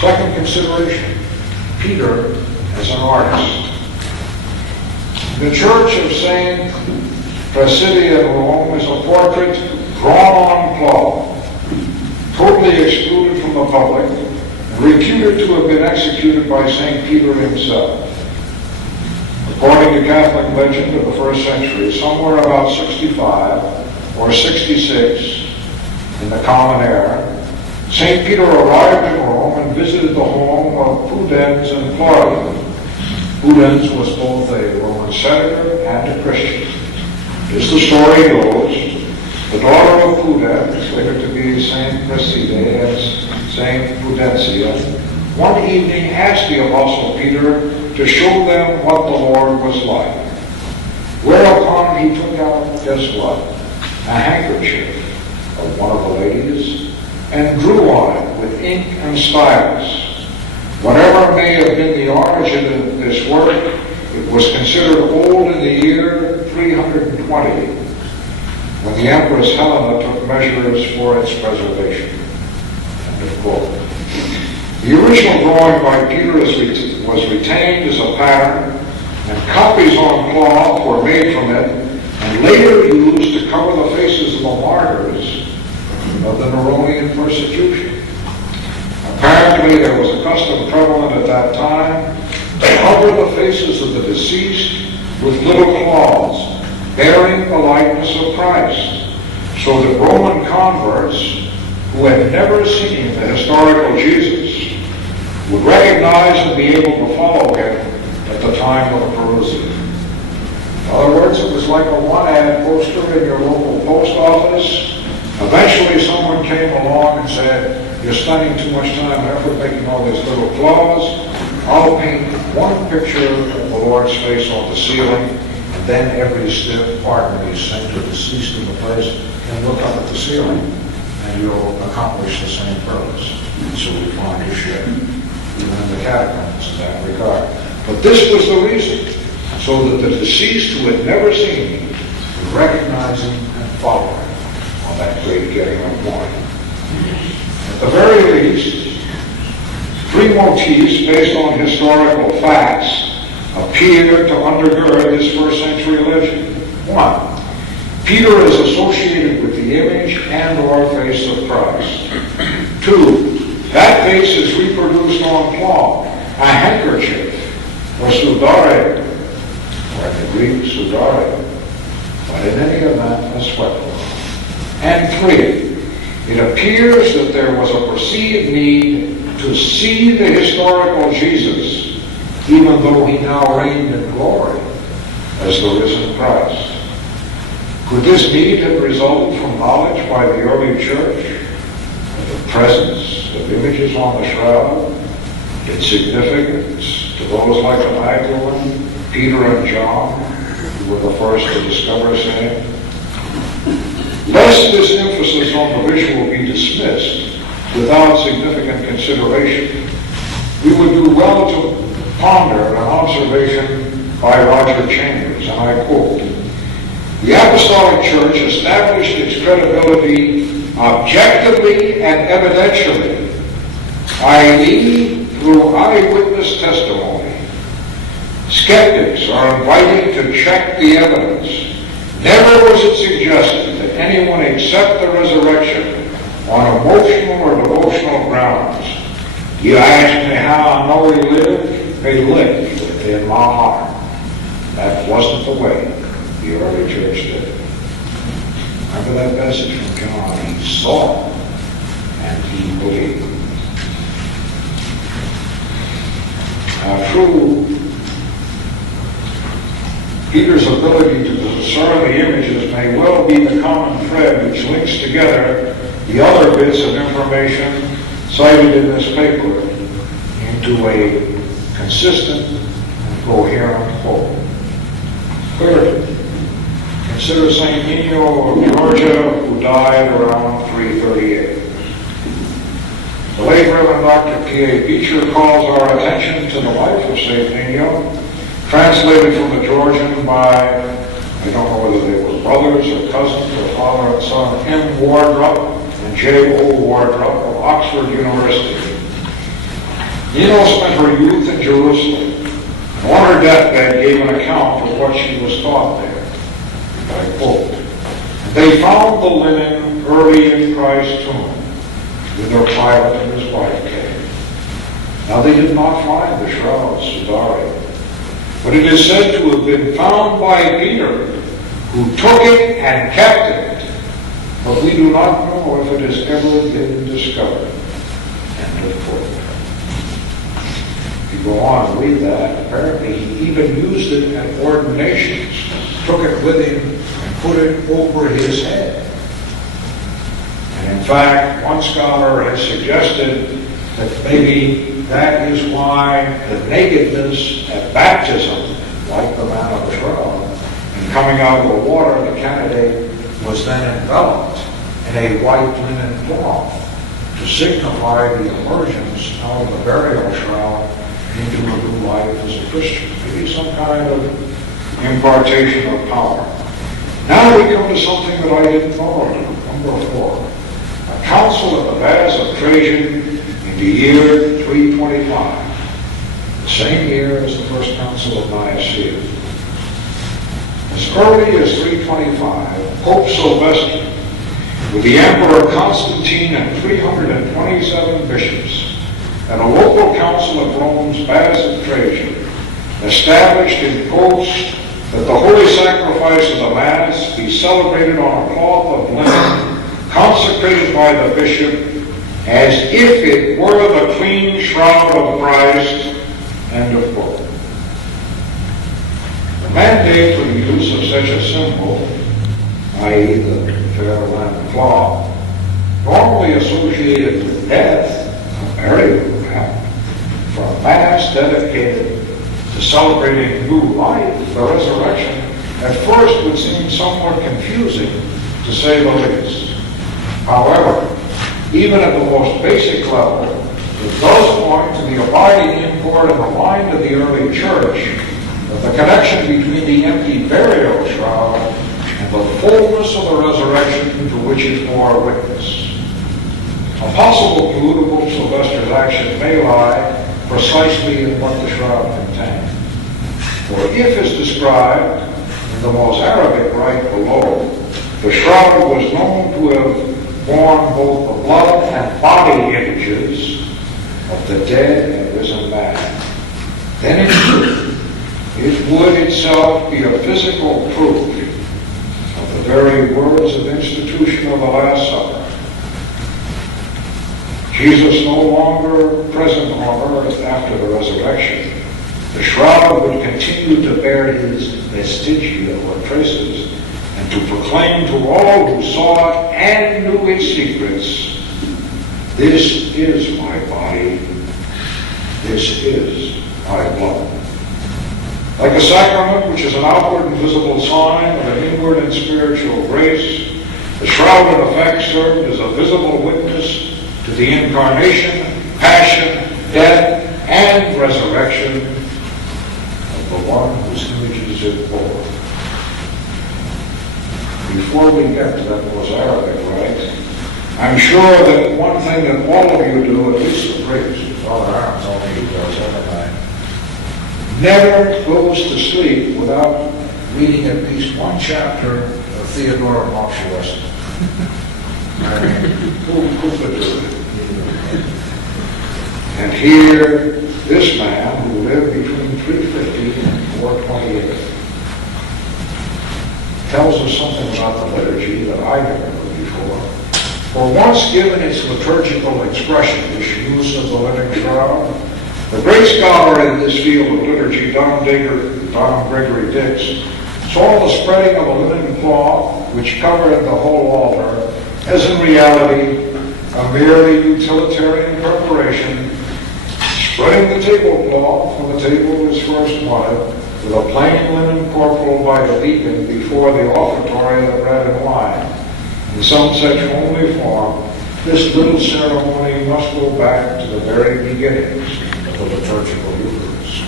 Second consideration, Peter as an artist. The Church of St. Praesidia in Rome is a portrait drawn on cloth, totally excluded from the public, and reputed to have been executed by St. Peter himself. According to Catholic legend of the first century, somewhere about 65 or 66 in the Common Era, St. Peter arrived in Rome and visited the home of Pudens in Florida. Pudens was both a Roman senator and a Christian. As the story goes, the daughter of Pudens, later to be St. Praesidia and St. Pudensia, one evening asked the Apostle Peter to show them what the Lord was like. Whereupon he took out, guess what? A handkerchief of one of the ladies and drew on it with ink and stylus. Whatever may have been the origin of this work, it was considered old in the year 320, when the Empress Helena took measures for its preservation. End of quote. The original drawing by Peter was retained as a pattern, and copies on cloth were made from it, and later used to cover the faces of the martyrs of the Neronian persecution. Apparently, there was a custom prevalent at that time to cover the faces of the deceased with little cloths bearing the likeness of Christ, so that Roman converts who had never seen the historical Jesus would recognize and be able to follow him at the time of the parousia. In other words, it was like a one-ad poster in your local post office. Eventually someone came along and said, "You're spending too much time and effort making all these little claws. I'll paint one picture of the Lord's face on the ceiling, and then every stiff part will be sent to the deceased in the place, and look up at the ceiling, and you'll accomplish the same purpose." So we find his ship, even in the catacombs in that regard. But this was the reason, so that the deceased who had never seen him would recognize him and follow him on that great getting up morning. At the very least, three motifs based on historical facts appear to undergird this first century legend. One, Peter is associated with the image and or face of Christ. Two, that face is reproduced on cloth, a handkerchief, or sudare, or in the Greek, sudare, but in any event, a sweatcloth. And three, it appears that there was a perceived need to see the historical Jesus, even though he now reigned in glory as the risen Christ. Could this need have resulted from knowledge by the early church of the presence of images on the shroud, its significance to those like the Magdalene, Peter and John, who were the first to discover sin? Lest this emphasis on the visual be dismissed without significant consideration, we would do well to ponder an observation by Roger Chambers, and I quote, "The Apostolic Church established its credibility objectively and evidentially, i.e., through eyewitness testimony. Skeptics are invited to check the evidence. Never was it suggested that anyone accept the resurrection on emotional or devotional grounds. You ask me how I know he lived? He lived within my heart." That wasn't the way the early church did it. Remember that message from John? He saw and he believed. Now, true, Peter's ability to discern the images may well be the common thread which links together the other bits of information cited in this paper into a consistent and coherent whole. Thirdly, consider St. Nino of Georgia, who died around 338. The late Reverend Dr. P.A. Beecher calls our attention to the life of St. Nino, translated from the Georgian by, I don't know whether they were brothers or cousins or father and son, M. Wardrop and and J.O. Wardrop of Oxford University. Nino spent her youth in Jerusalem, and on her deathbed gave an account of what she was taught there. I quote, "They found the linen early in Christ's tomb, whither Pilate and his wife came. Now they did not find the shroud, Sudari, but it is said to have been found by Peter, who took it and kept it. But we do not know if it has ever been discovered." End of quote. If you go on and read that, apparently he even used it at ordinations, took it with him and put it over his head. And in fact, one scholar has suggested that maybe that is why the nakedness at baptism, like the man of the shroud, and coming out of the water, the candidate was then enveloped in a white linen cloth to signify the emergence out of the burial shroud into a new life as a Christian. Maybe some kind of impartation of power. Now we come to something that I didn't know of. Number 4. A council at the Baths of Trajan in the year 325, the same year as the first council of Nicaea. As early as 325, Pope Sylvester, with the Emperor Constantine and 327 bishops, and a local council of Rome's Baths of Trajan, established in post that the holy sacrifice of the Mass be celebrated on a cloth of linen, consecrated by the bishop, as if it were the clean shroud of Christ. End of quote. The mandate for the use of such a symbol, i.e. the fair linen cloth, normally associated with death, a burial would happen, for a Mass dedicated to celebrating new life, the resurrection, at first would seem somewhat confusing, to say the least. However, even at the most basic level, it does point to the abiding import in the mind of the early church of the connection between the empty burial shroud and the fullness of the resurrection to which it bore witness. A possible clue to Pope Sylvester's action may lie precisely in what the shroud contained. For if, as described in the Mozarabic rite below, the shroud was known to have borne both the blood and body images of the dead and risen man, then in truth, it would itself be a physical proof of the very words of institution of the Last Supper. Jesus no longer present on earth after the resurrection, the shroud would continue to bear his vestigia or traces, and to proclaim to all who saw it and knew its secrets, "This is my body, this is my blood." Like a sacrament, which is an outward and visible sign of an inward and spiritual grace, the shroud in effect served as a visible witness to the incarnation, passion, death, and resurrection of the one whose images it bore. Before we get to that Mozarabic rite, I'm sure that one thing that all of you do, at least the priests, Father Aaron told me he does every night, never goes to sleep without reading at least one chapter of Theodore Mopsuescu. I mean, who could do it? And here, this man who lived between 350 and 428 tells us something about the liturgy that I never knew before. For once given its liturgical expression, this use of the living shroud, the great scholar in this field of liturgy, Dom Gregory Dix, saw the spreading of a linen cloth which covered the whole altar as in reality a merely utilitarian preparation, spreading the tablecloth when the table was first wanted, with a plain linen corporal by the deacon before the offertory of the bread and wine. In some such homely form, this little ceremony must go back to the very beginnings of the liturgical Eucharist.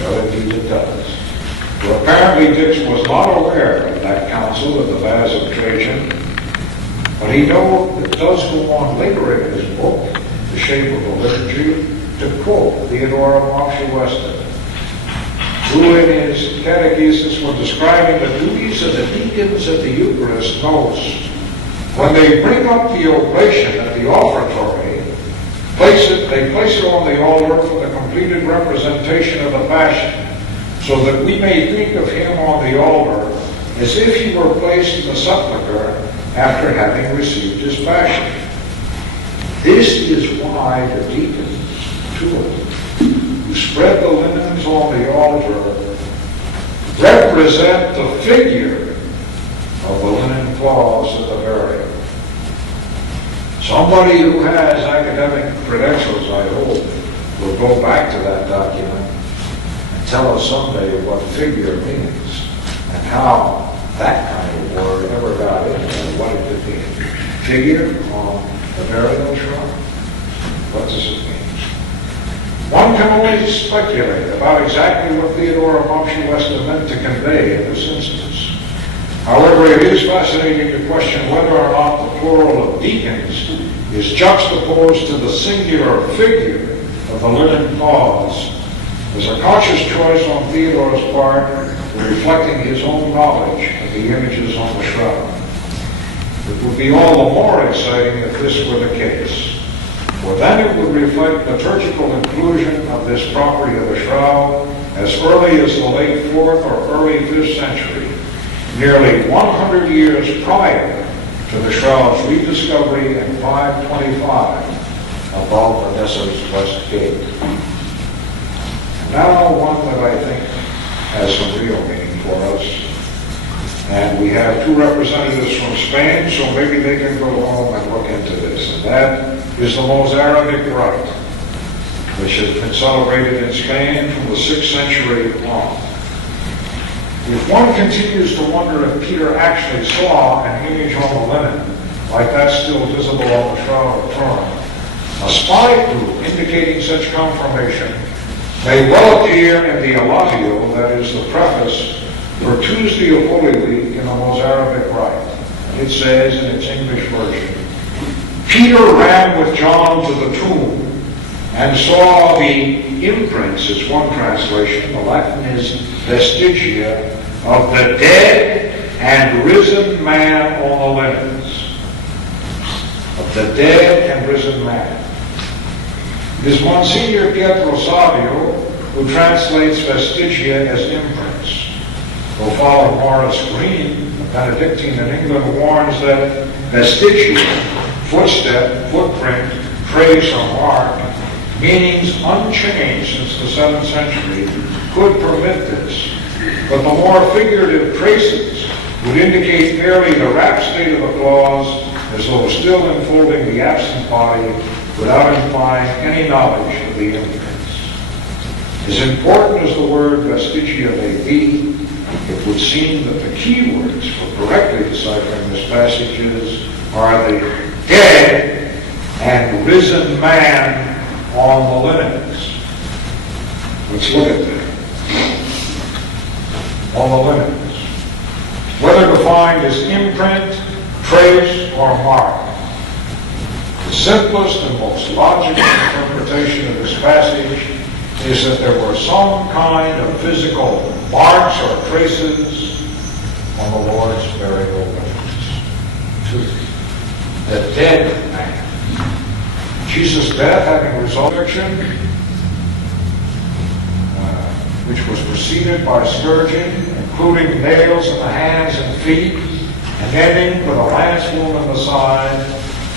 Well, indeed it does. For apparently Dix was not aware of that council of the Baths of Trajan, But he does go on later in his book, The Shape of the Liturgy, to quote Theodore of Weston, who in his catechesis, when describing the duties of the deacons at the Eucharist, notes, when they bring up the oblation at the offertory, they place it on the altar for the completed representation of the Passion, so that we may think of him on the altar as if he were placed in the sepulchre after having received his Passion. This is why the deacons, two of them, who spread the linens on the altar, represent the figure of the linen cloths of the burial. Somebody who has academic credentials, I hope, will go back to that document and tell us someday what figure means and how that kind of word ever got in and what it could mean. Figure on the burial shroud? What does it mean? One can only speculate about exactly what Theodore of Weston meant to convey in this instance. However, it is fascinating to question whether or not the plural of deacons is juxtaposed to the singular figure of the linen cloths as a conscious choice on Theodore's part, reflecting his own knowledge of the images on the shroud. It would be all the more exciting if this were the case, for then it would reflect liturgical inclusion of this property of the shroud as early as the late 4th or early 5th century, nearly 100 years prior to the shroud's rediscovery in 525 above Vanessa's west gate. And now one that I think has some real meaning for us. And we have two representatives from Spain, so maybe they can go home and look into this. And that is the Mozarabic rite, which has been celebrated in Spain from the 6th century on. If one continues to wonder if Peter actually saw an image on the linen, like that still visible on the Shroud of Turin, a spy clue indicating such confirmation may well appear in the Allatio, that is the preface, for Tuesday of Holy Week in the Mozarabic rite. It says in its English version, Peter ran with John to the tomb and saw the imprints, is one translation, the Latin is vestigia, of the dead and risen man on the linens. Of the dead and risen man. It is Monsignor Pietro Savio who translates vestigia as imprints. Though Father Morris Green, a Benedictine in England, warns that vestigia, footstep, footprint, trace, or mark, meanings unchanged since the 7th century, could permit this. But the more figurative traces would indicate merely the wrapped state of the clause as though still enfolding the absent body without implying any knowledge of the imprints. As important as the word vestigia may be, it would seem that the key words for correctly deciphering this passage are the dead and risen man on the linens. Let's look at that. On the linens. Whether defined as imprint, trace, or mark. The simplest and most logical interpretation of this passage is that there were some kind of physical marks or traces on the Lord's burial linens. 2. The dead man. Jesus' death having resurrection, which was preceded by scourging, including nails in the hands and feet, and ending with a lance wound in the side,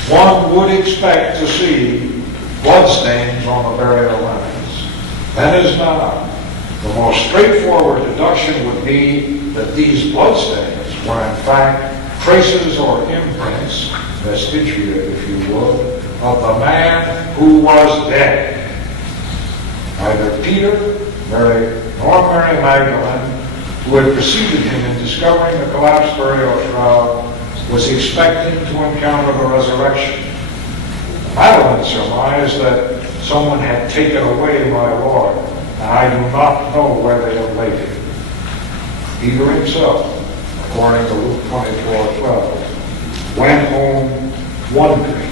one would expect to see bloodstains on the burial linens. That is not. The most straightforward deduction would be that these bloodstains were in fact traces or imprints, vestigia if you would, of the man who was dead. Neither Peter, Mary, nor Mary Magdalene, who had preceded him in discovering the collapsed burial shroud, was expecting to encounter the resurrection. Magdalene surmised that someone had taken away my Lord, and I do not know where they have laid him. Peter himself, according to Luke 24:12, went home wondering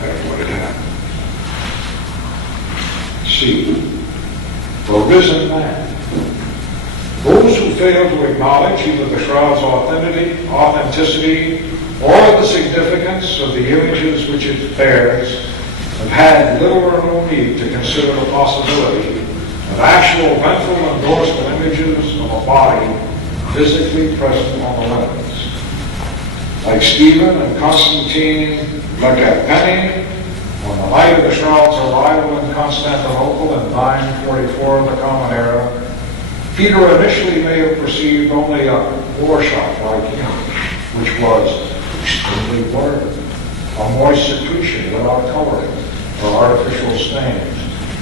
at what had happened. See, the risen man. Those who fail to acknowledge either the shroud's authenticity, or the significance of the images which it bears have had little or no need to consider the possibility of actual mental endorsement images of a body physically present on the limbs. Like Stephen and Constantine Penny, on the night of the Shroud's arrival in Constantinople in 944 of the Common Era, Peter initially may have perceived only a Rorschach-like image, which was extremely blurred, a moist secretion without coloring or artificial stains,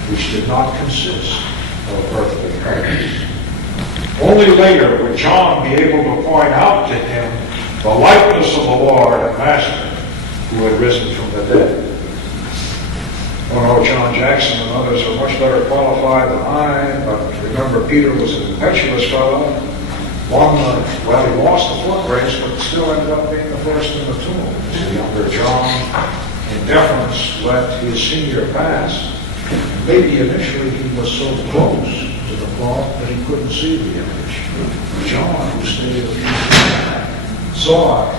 which did not consist of earthly colors. Only later would John be able to point out to him the likeness of the Lord and Master who had risen from the dead. Oh no, John Jackson and others are much better qualified than I, but remember Peter was an impetuous fellow. He lost the foot race, but still ended up being the first in the tomb. The younger John, in deference, let his senior pass. Maybe initially he was so close to the cloth that he couldn't see the image. John, who stayed a few feet back, saw it.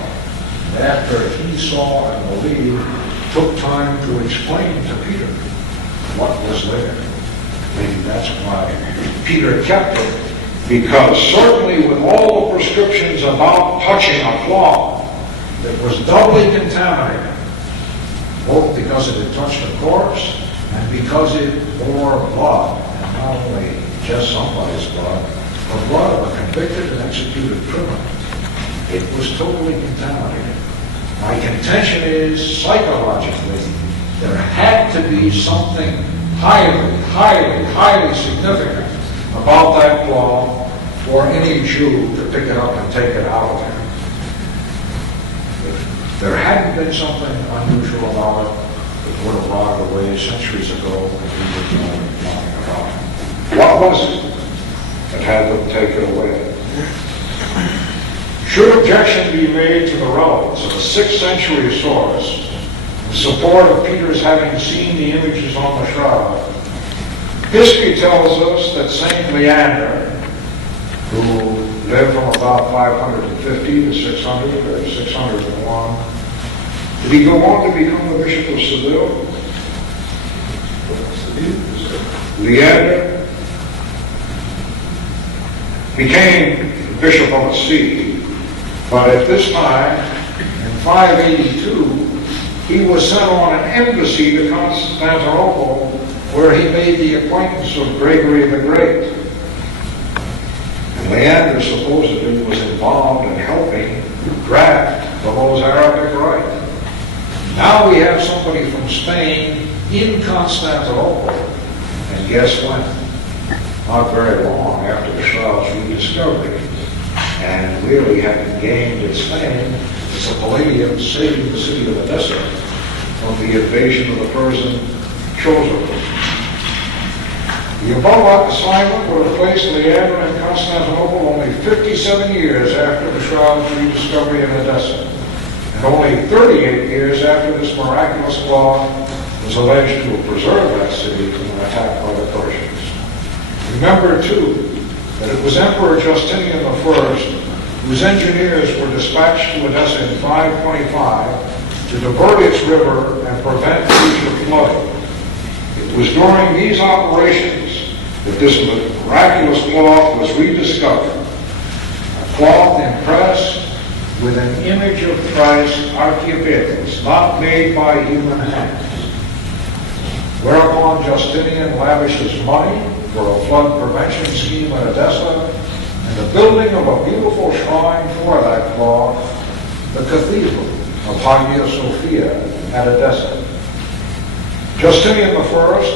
After he saw and believed, took time to explain to Peter what was there. Maybe that's why Peter kept it, because certainly with all the prescriptions about touching a cloth, it was doubly contaminated, both because it had touched a corpse and because it bore blood, and not only just somebody's blood, but blood of a convicted and executed criminal. It was totally contaminated. My contention is, psychologically, there had to be something highly significant about that cloth for any Jew to pick it up and take it out of there. If there hadn't been something unusual about it, it would have rotted away centuries ago and we would know nothing about it. What was it that had them take it away? Should objection be made to the relevance of a 6th century source in support of Peter's having seen the images on the shroud, history tells us that Saint Leander, who lived from about 550 to 600 or 601, did he go on to become the Bishop of Seville? Leander became Bishop of a see. But at this time, in 582, he was sent on an embassy to Constantinople, where he made the acquaintance of Gregory the Great. And Leander supposedly was involved in helping draft the Mozarabic Rite. Now we have somebody from Spain in Constantinople, and guess when? Not very long after the Shroud's rediscovery. And really having gained its fame as a palladium saving the city of Edessa from the invasion of the Persian Chosroes. The above assignment would have placed Leander in Constantinople only 57 years after the Shroud's rediscovery in Edessa, and only 38 years after this miraculous cloth was alleged to have preserved that city from an attack by the Persians. Remember, too, that it was Emperor Justinian I whose engineers were dispatched to Edessa in 525 to divert its river and prevent future flooding. It was during these operations that this miraculous cloth was rediscovered. A cloth impressed with an image of Christ archiepetros, not made by human hands. Whereupon Justinian lavishes money for a flood prevention scheme at Edessa and the building of a beautiful shrine for that cloth, the Cathedral of Hagia Sophia at Edessa. Justinian I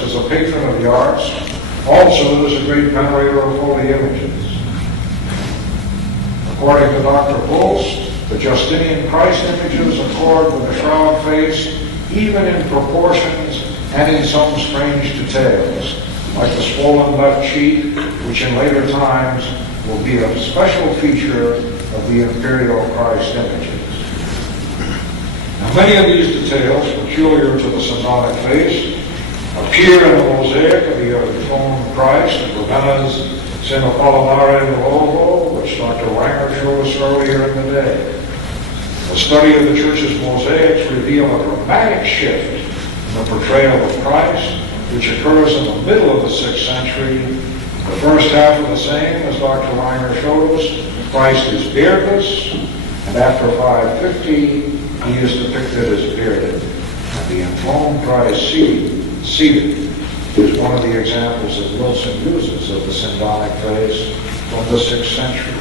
is a patron of the arts, also is a great venerator of holy images. According to Dr. Pulse, the Justinian Christ images accord with the shroud face even in proportions and in some strange details, like the swollen left cheek, which in later times will be a special feature of the imperial Christ images. Many of these details, peculiar to the symbolic face, appear in the mosaic of the enthroned Christ at Ravenna's St. Apollinare in the logo, which Dr. Wanger showed us earlier in the day. The study of the church's mosaics reveal a dramatic shift in the portrayal of Christ, which occurs in the middle of the 6th century. The first half of the same, as Dr. Wanger showed us, Christ is beardless, and after 550, he is depicted as bearded. And the enthroned Christ seated is one of the examples that Wilson uses of the symbolic face from the 6th century.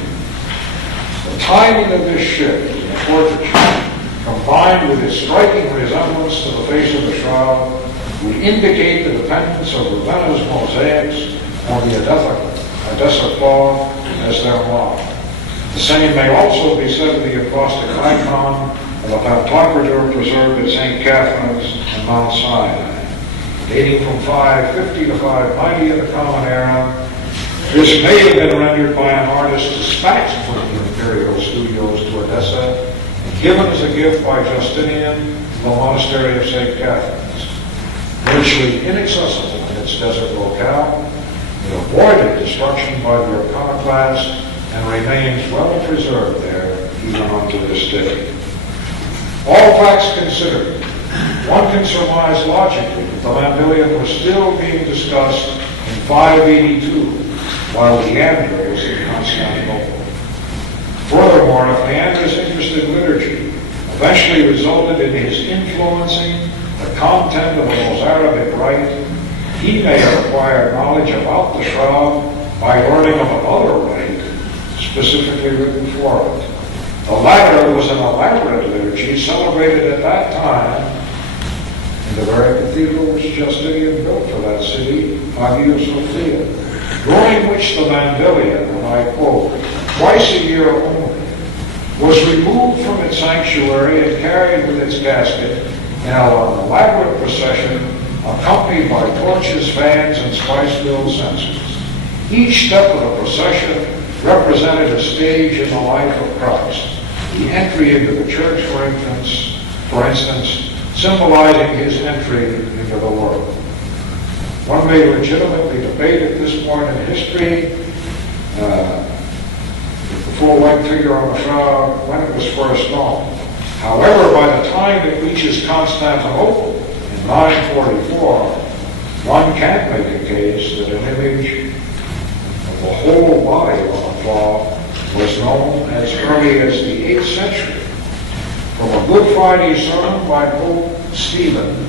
The timing of this shift in the portraiture, combined with its striking resemblance to the face of the shroud, would indicate the dependence of Ravenna's mosaics on the Edessa cloth as their model. The same may also be said of the acrostic icon of a pantocrator preserved at St. Catherine's and Mount Sinai. Dating from 550 to 590 of the Common Era, this may have been rendered by an artist dispatched from the imperial studios to Edessa and given as a gift by Justinian to the monastery of St. Catherine's. Virtually inaccessible in its desert locale, it avoided destruction by the iconoclast and remains well preserved there even unto this day. All facts considered, one can surmise logically that the Mandylion was still being discussed in 582, while Leander was in Constantinople. Furthermore, if Leander's interest in liturgy eventually resulted in his influencing the content of the Mozarabic rite, he may have acquired knowledge about the shroud by learning of another rite specifically written for it. The latter was an elaborate liturgy celebrated at that time in the very cathedral which Justinian built for that city, Hagia Sophia, during which the Mandylion, and I quote, twice a year only, was removed from its sanctuary and carried with its casket in an elaborate procession accompanied by torches, fans, and spice-filled censers. Each step of the procession represented a stage in the life of Christ. The entry into the church, for instance, symbolizing his entry into the world. One may legitimately debate at this point in history the full white figure on the shroud when it was first known. However, by the time it reaches Constantinople in 944, one can make a case that an image of the whole body on the cloth was known as early as the 8th century. From a Good Friday sermon by Pope Stephen,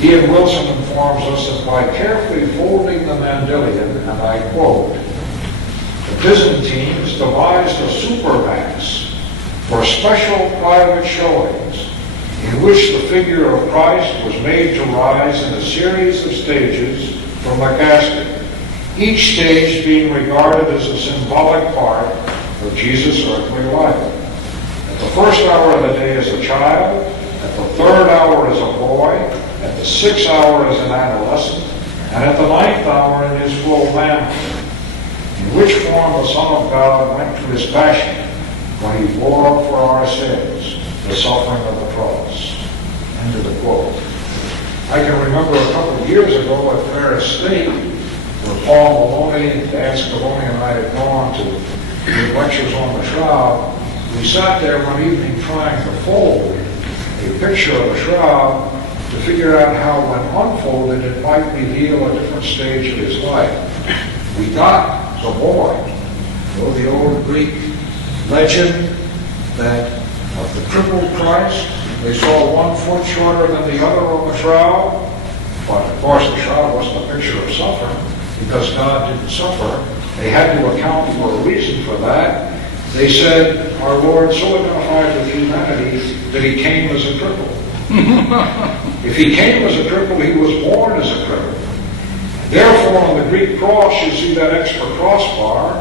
Ian Wilson informs us that by carefully folding the Mandylion, and I quote, the Byzantines devised a supermass for special private showings in which the figure of Christ was made to rise in a series of stages from the casket, each stage being regarded as a symbolic part of Jesus' earthly life. At the first hour of the day as a child, at the third hour as a boy, at the 6th hour as an adolescent, and at the 9th hour in his full manhood, in which form the Son of God went to his passion when he bore for our sins the suffering of the cross. End of the quote. I can remember a couple of years ago at Ferris State, where Paul Maloney, Dan Scavone, and I had gone to give lectures on the shroud. We sat there one evening trying to fold a picture of the shroud to figure out how, when unfolded, it might reveal a different stage of his life. We got the boy, the old Greek legend that of the crippled Christ, they saw one foot shorter than the other on the shroud. But of course the shroud wasn't a picture of suffering, because God didn't suffer. They had to account for a reason for that. They said, our Lord so identified with humanity that he came as a cripple. If he came as a cripple, he was born as a cripple. Therefore, on the Greek cross, you see that extra crossbar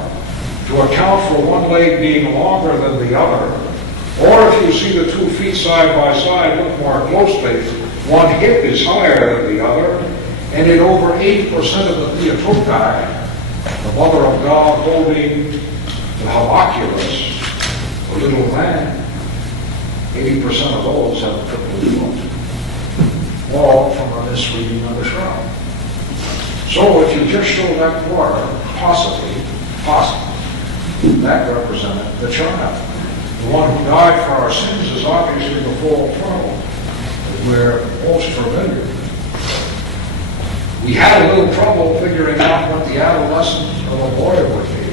to account for one leg being longer than the other. Or if you see the 2 feet side by side, look more closely, one hip is higher than the other, and in over 80% of the Theotokoi, the Mother of God holding the homunculus, the little man. 80% of those have a triple default. All from a misreading of the shroud. So if you just show that water, possibly, that represented the child. The one who died for our sins is obviously the full throne that we're most familiar with. We had a little trouble figuring out what the adolescent of a boy would be.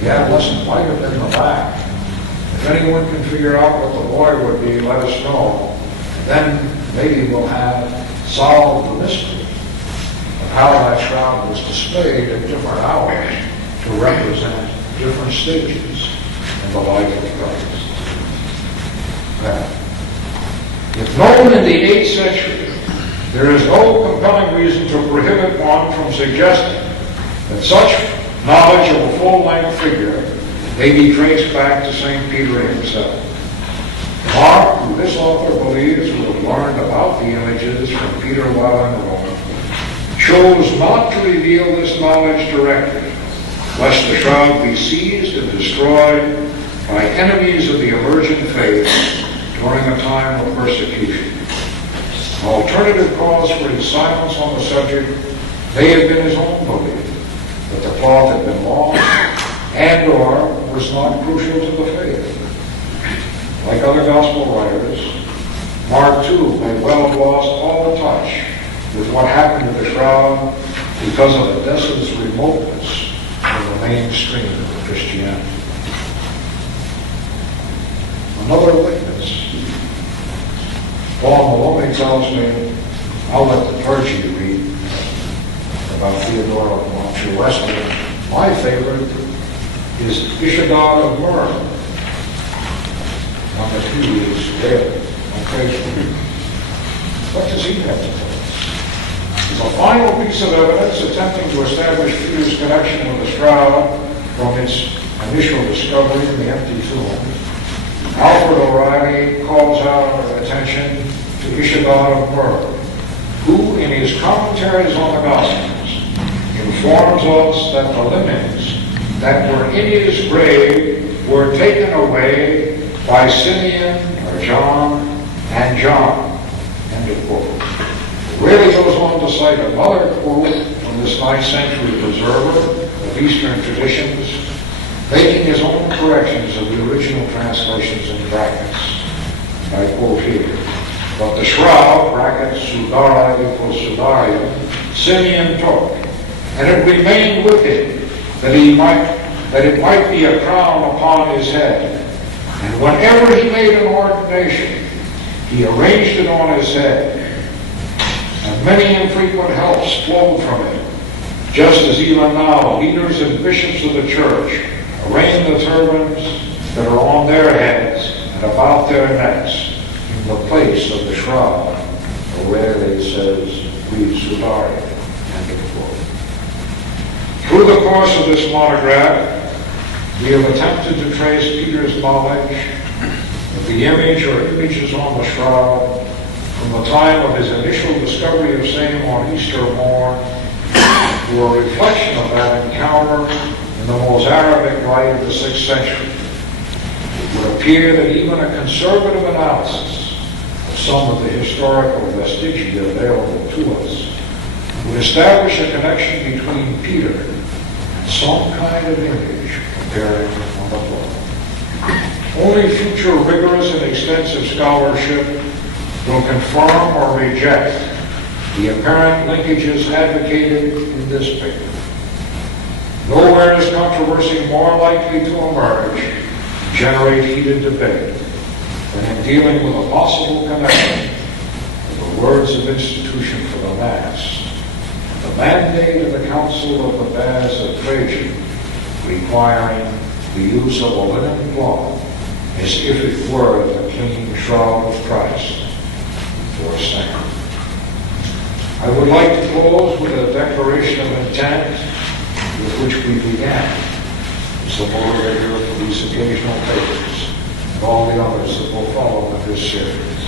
The adolescent might have been the back. If anyone can figure out what the boy would be, let us know. Then maybe we'll have solved the mystery of how that shroud was displayed at different hours to represent different stages in the life of Christ. Now, if known in the 8th century, there is no compelling reason to prohibit one from suggesting that such knowledge of a full-length figure may be traced back to St. Peter himself. Mark, who this author believes would have learned about the images from Peter while in Rome, chose not to reveal this knowledge directly, lest the shroud be seized and destroyed by enemies of the emergent faith during a time of persecution. An alternative cause for his silence on the subject may have been his own belief that the cloth had been lost and/or was not crucial to the faith. Like other gospel writers, Mark too may well have lost all touch with what happened to the shroud because of Odessa's remoteness from the mainstream of Christianity. Another witness, Paul Maloney, tells me, I'll let the clergy read about Theodore of Montreal. My favorite is Ishadar of Myrrh. Number 2 is dead on Facebook. What does he have to tell us? As a final piece of evidence attempting to establish Peter's connection with the shroud from its initial discovery in the empty tomb, Alfred O'Reilly calls our attention to Ishadar of Myrrh, who in his commentaries on the Gospels informs us that the linens that were in his grave were taken away by Simeon or John and John. End of quote. It really goes on to cite another quote from this 9th century preserver of Eastern traditions, making his own corrections of the original translations in brackets. I quote here, but the shroud, brackets, Sudara equals Sudarium, Simeon took, and it remained with him that it might be a crown upon his head. And whenever he made an ordination, he arranged it on his head. And many infrequent helps flowed from it, just as even now leaders and bishops of the church arrange the turbans that are on their heads and about their necks in the place of the shroud, where it says, read Sudari. End of quote. Through the course of this monograph, we have attempted to trace Peter's knowledge of the image or images on the shroud from the time of his initial discovery of same on Easter morn to a reflection of that encounter in the Mozarabic light of the 6th century. It would appear that even a conservative analysis of some of the historical vestigia available to us would establish a connection between Peter and some kind of image appearing on the floor. Only future rigorous and extensive scholarship will confirm or reject the apparent linkages advocated in this paper. Nowhere is controversy more likely to emerge and generate heated debate than in dealing with a possible connection of the words of institution for the Mass and the mandate of the Council of the Baths of Trajan requiring the use of a linen cloth as if it were the clean shroud of Christ for a saint. I would like to close with a declaration of intent with which we began. It's the motivator for these occasional papers and all the others that will follow in this series.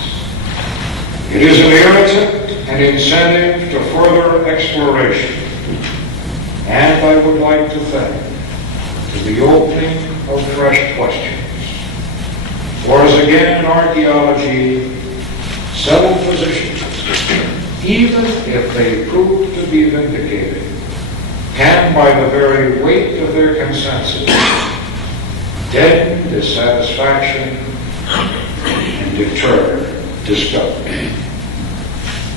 It is an irritant and incentive to further exploration, and I would like to thank to the opening of fresh questions. Whereas again in archaeology, settled positions, even if they prove to be vindicated, can by the very weight of their consensus deaden dissatisfaction and deter discovery.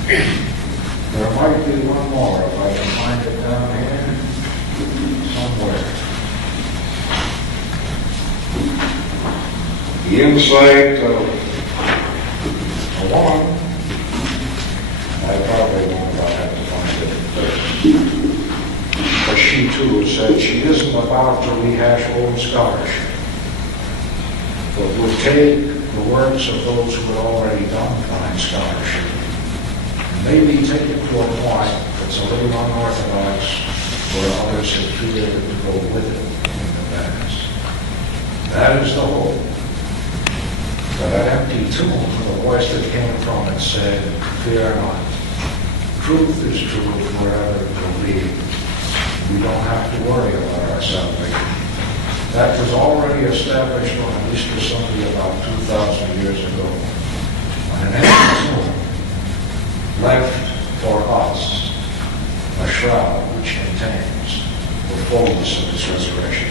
There might be one more if I can find it down here somewhere. The insight of a woman, I probably won't have to find it first, but she too said she isn't about to rehash old scholarship, but would take the works of those who had already done fine scholarship and maybe take it to a point that's a little unorthodox where others have feared to go with it in the past. That is the hope. But that empty tomb, the voice that came from it said, "Fear not. Truth is truth wherever it will be. We don't have to worry about our salvation." That was already established on Easter Sunday about 2,000 years ago. On an empty tomb left for us a shroud which contains the fullness of his resurrection.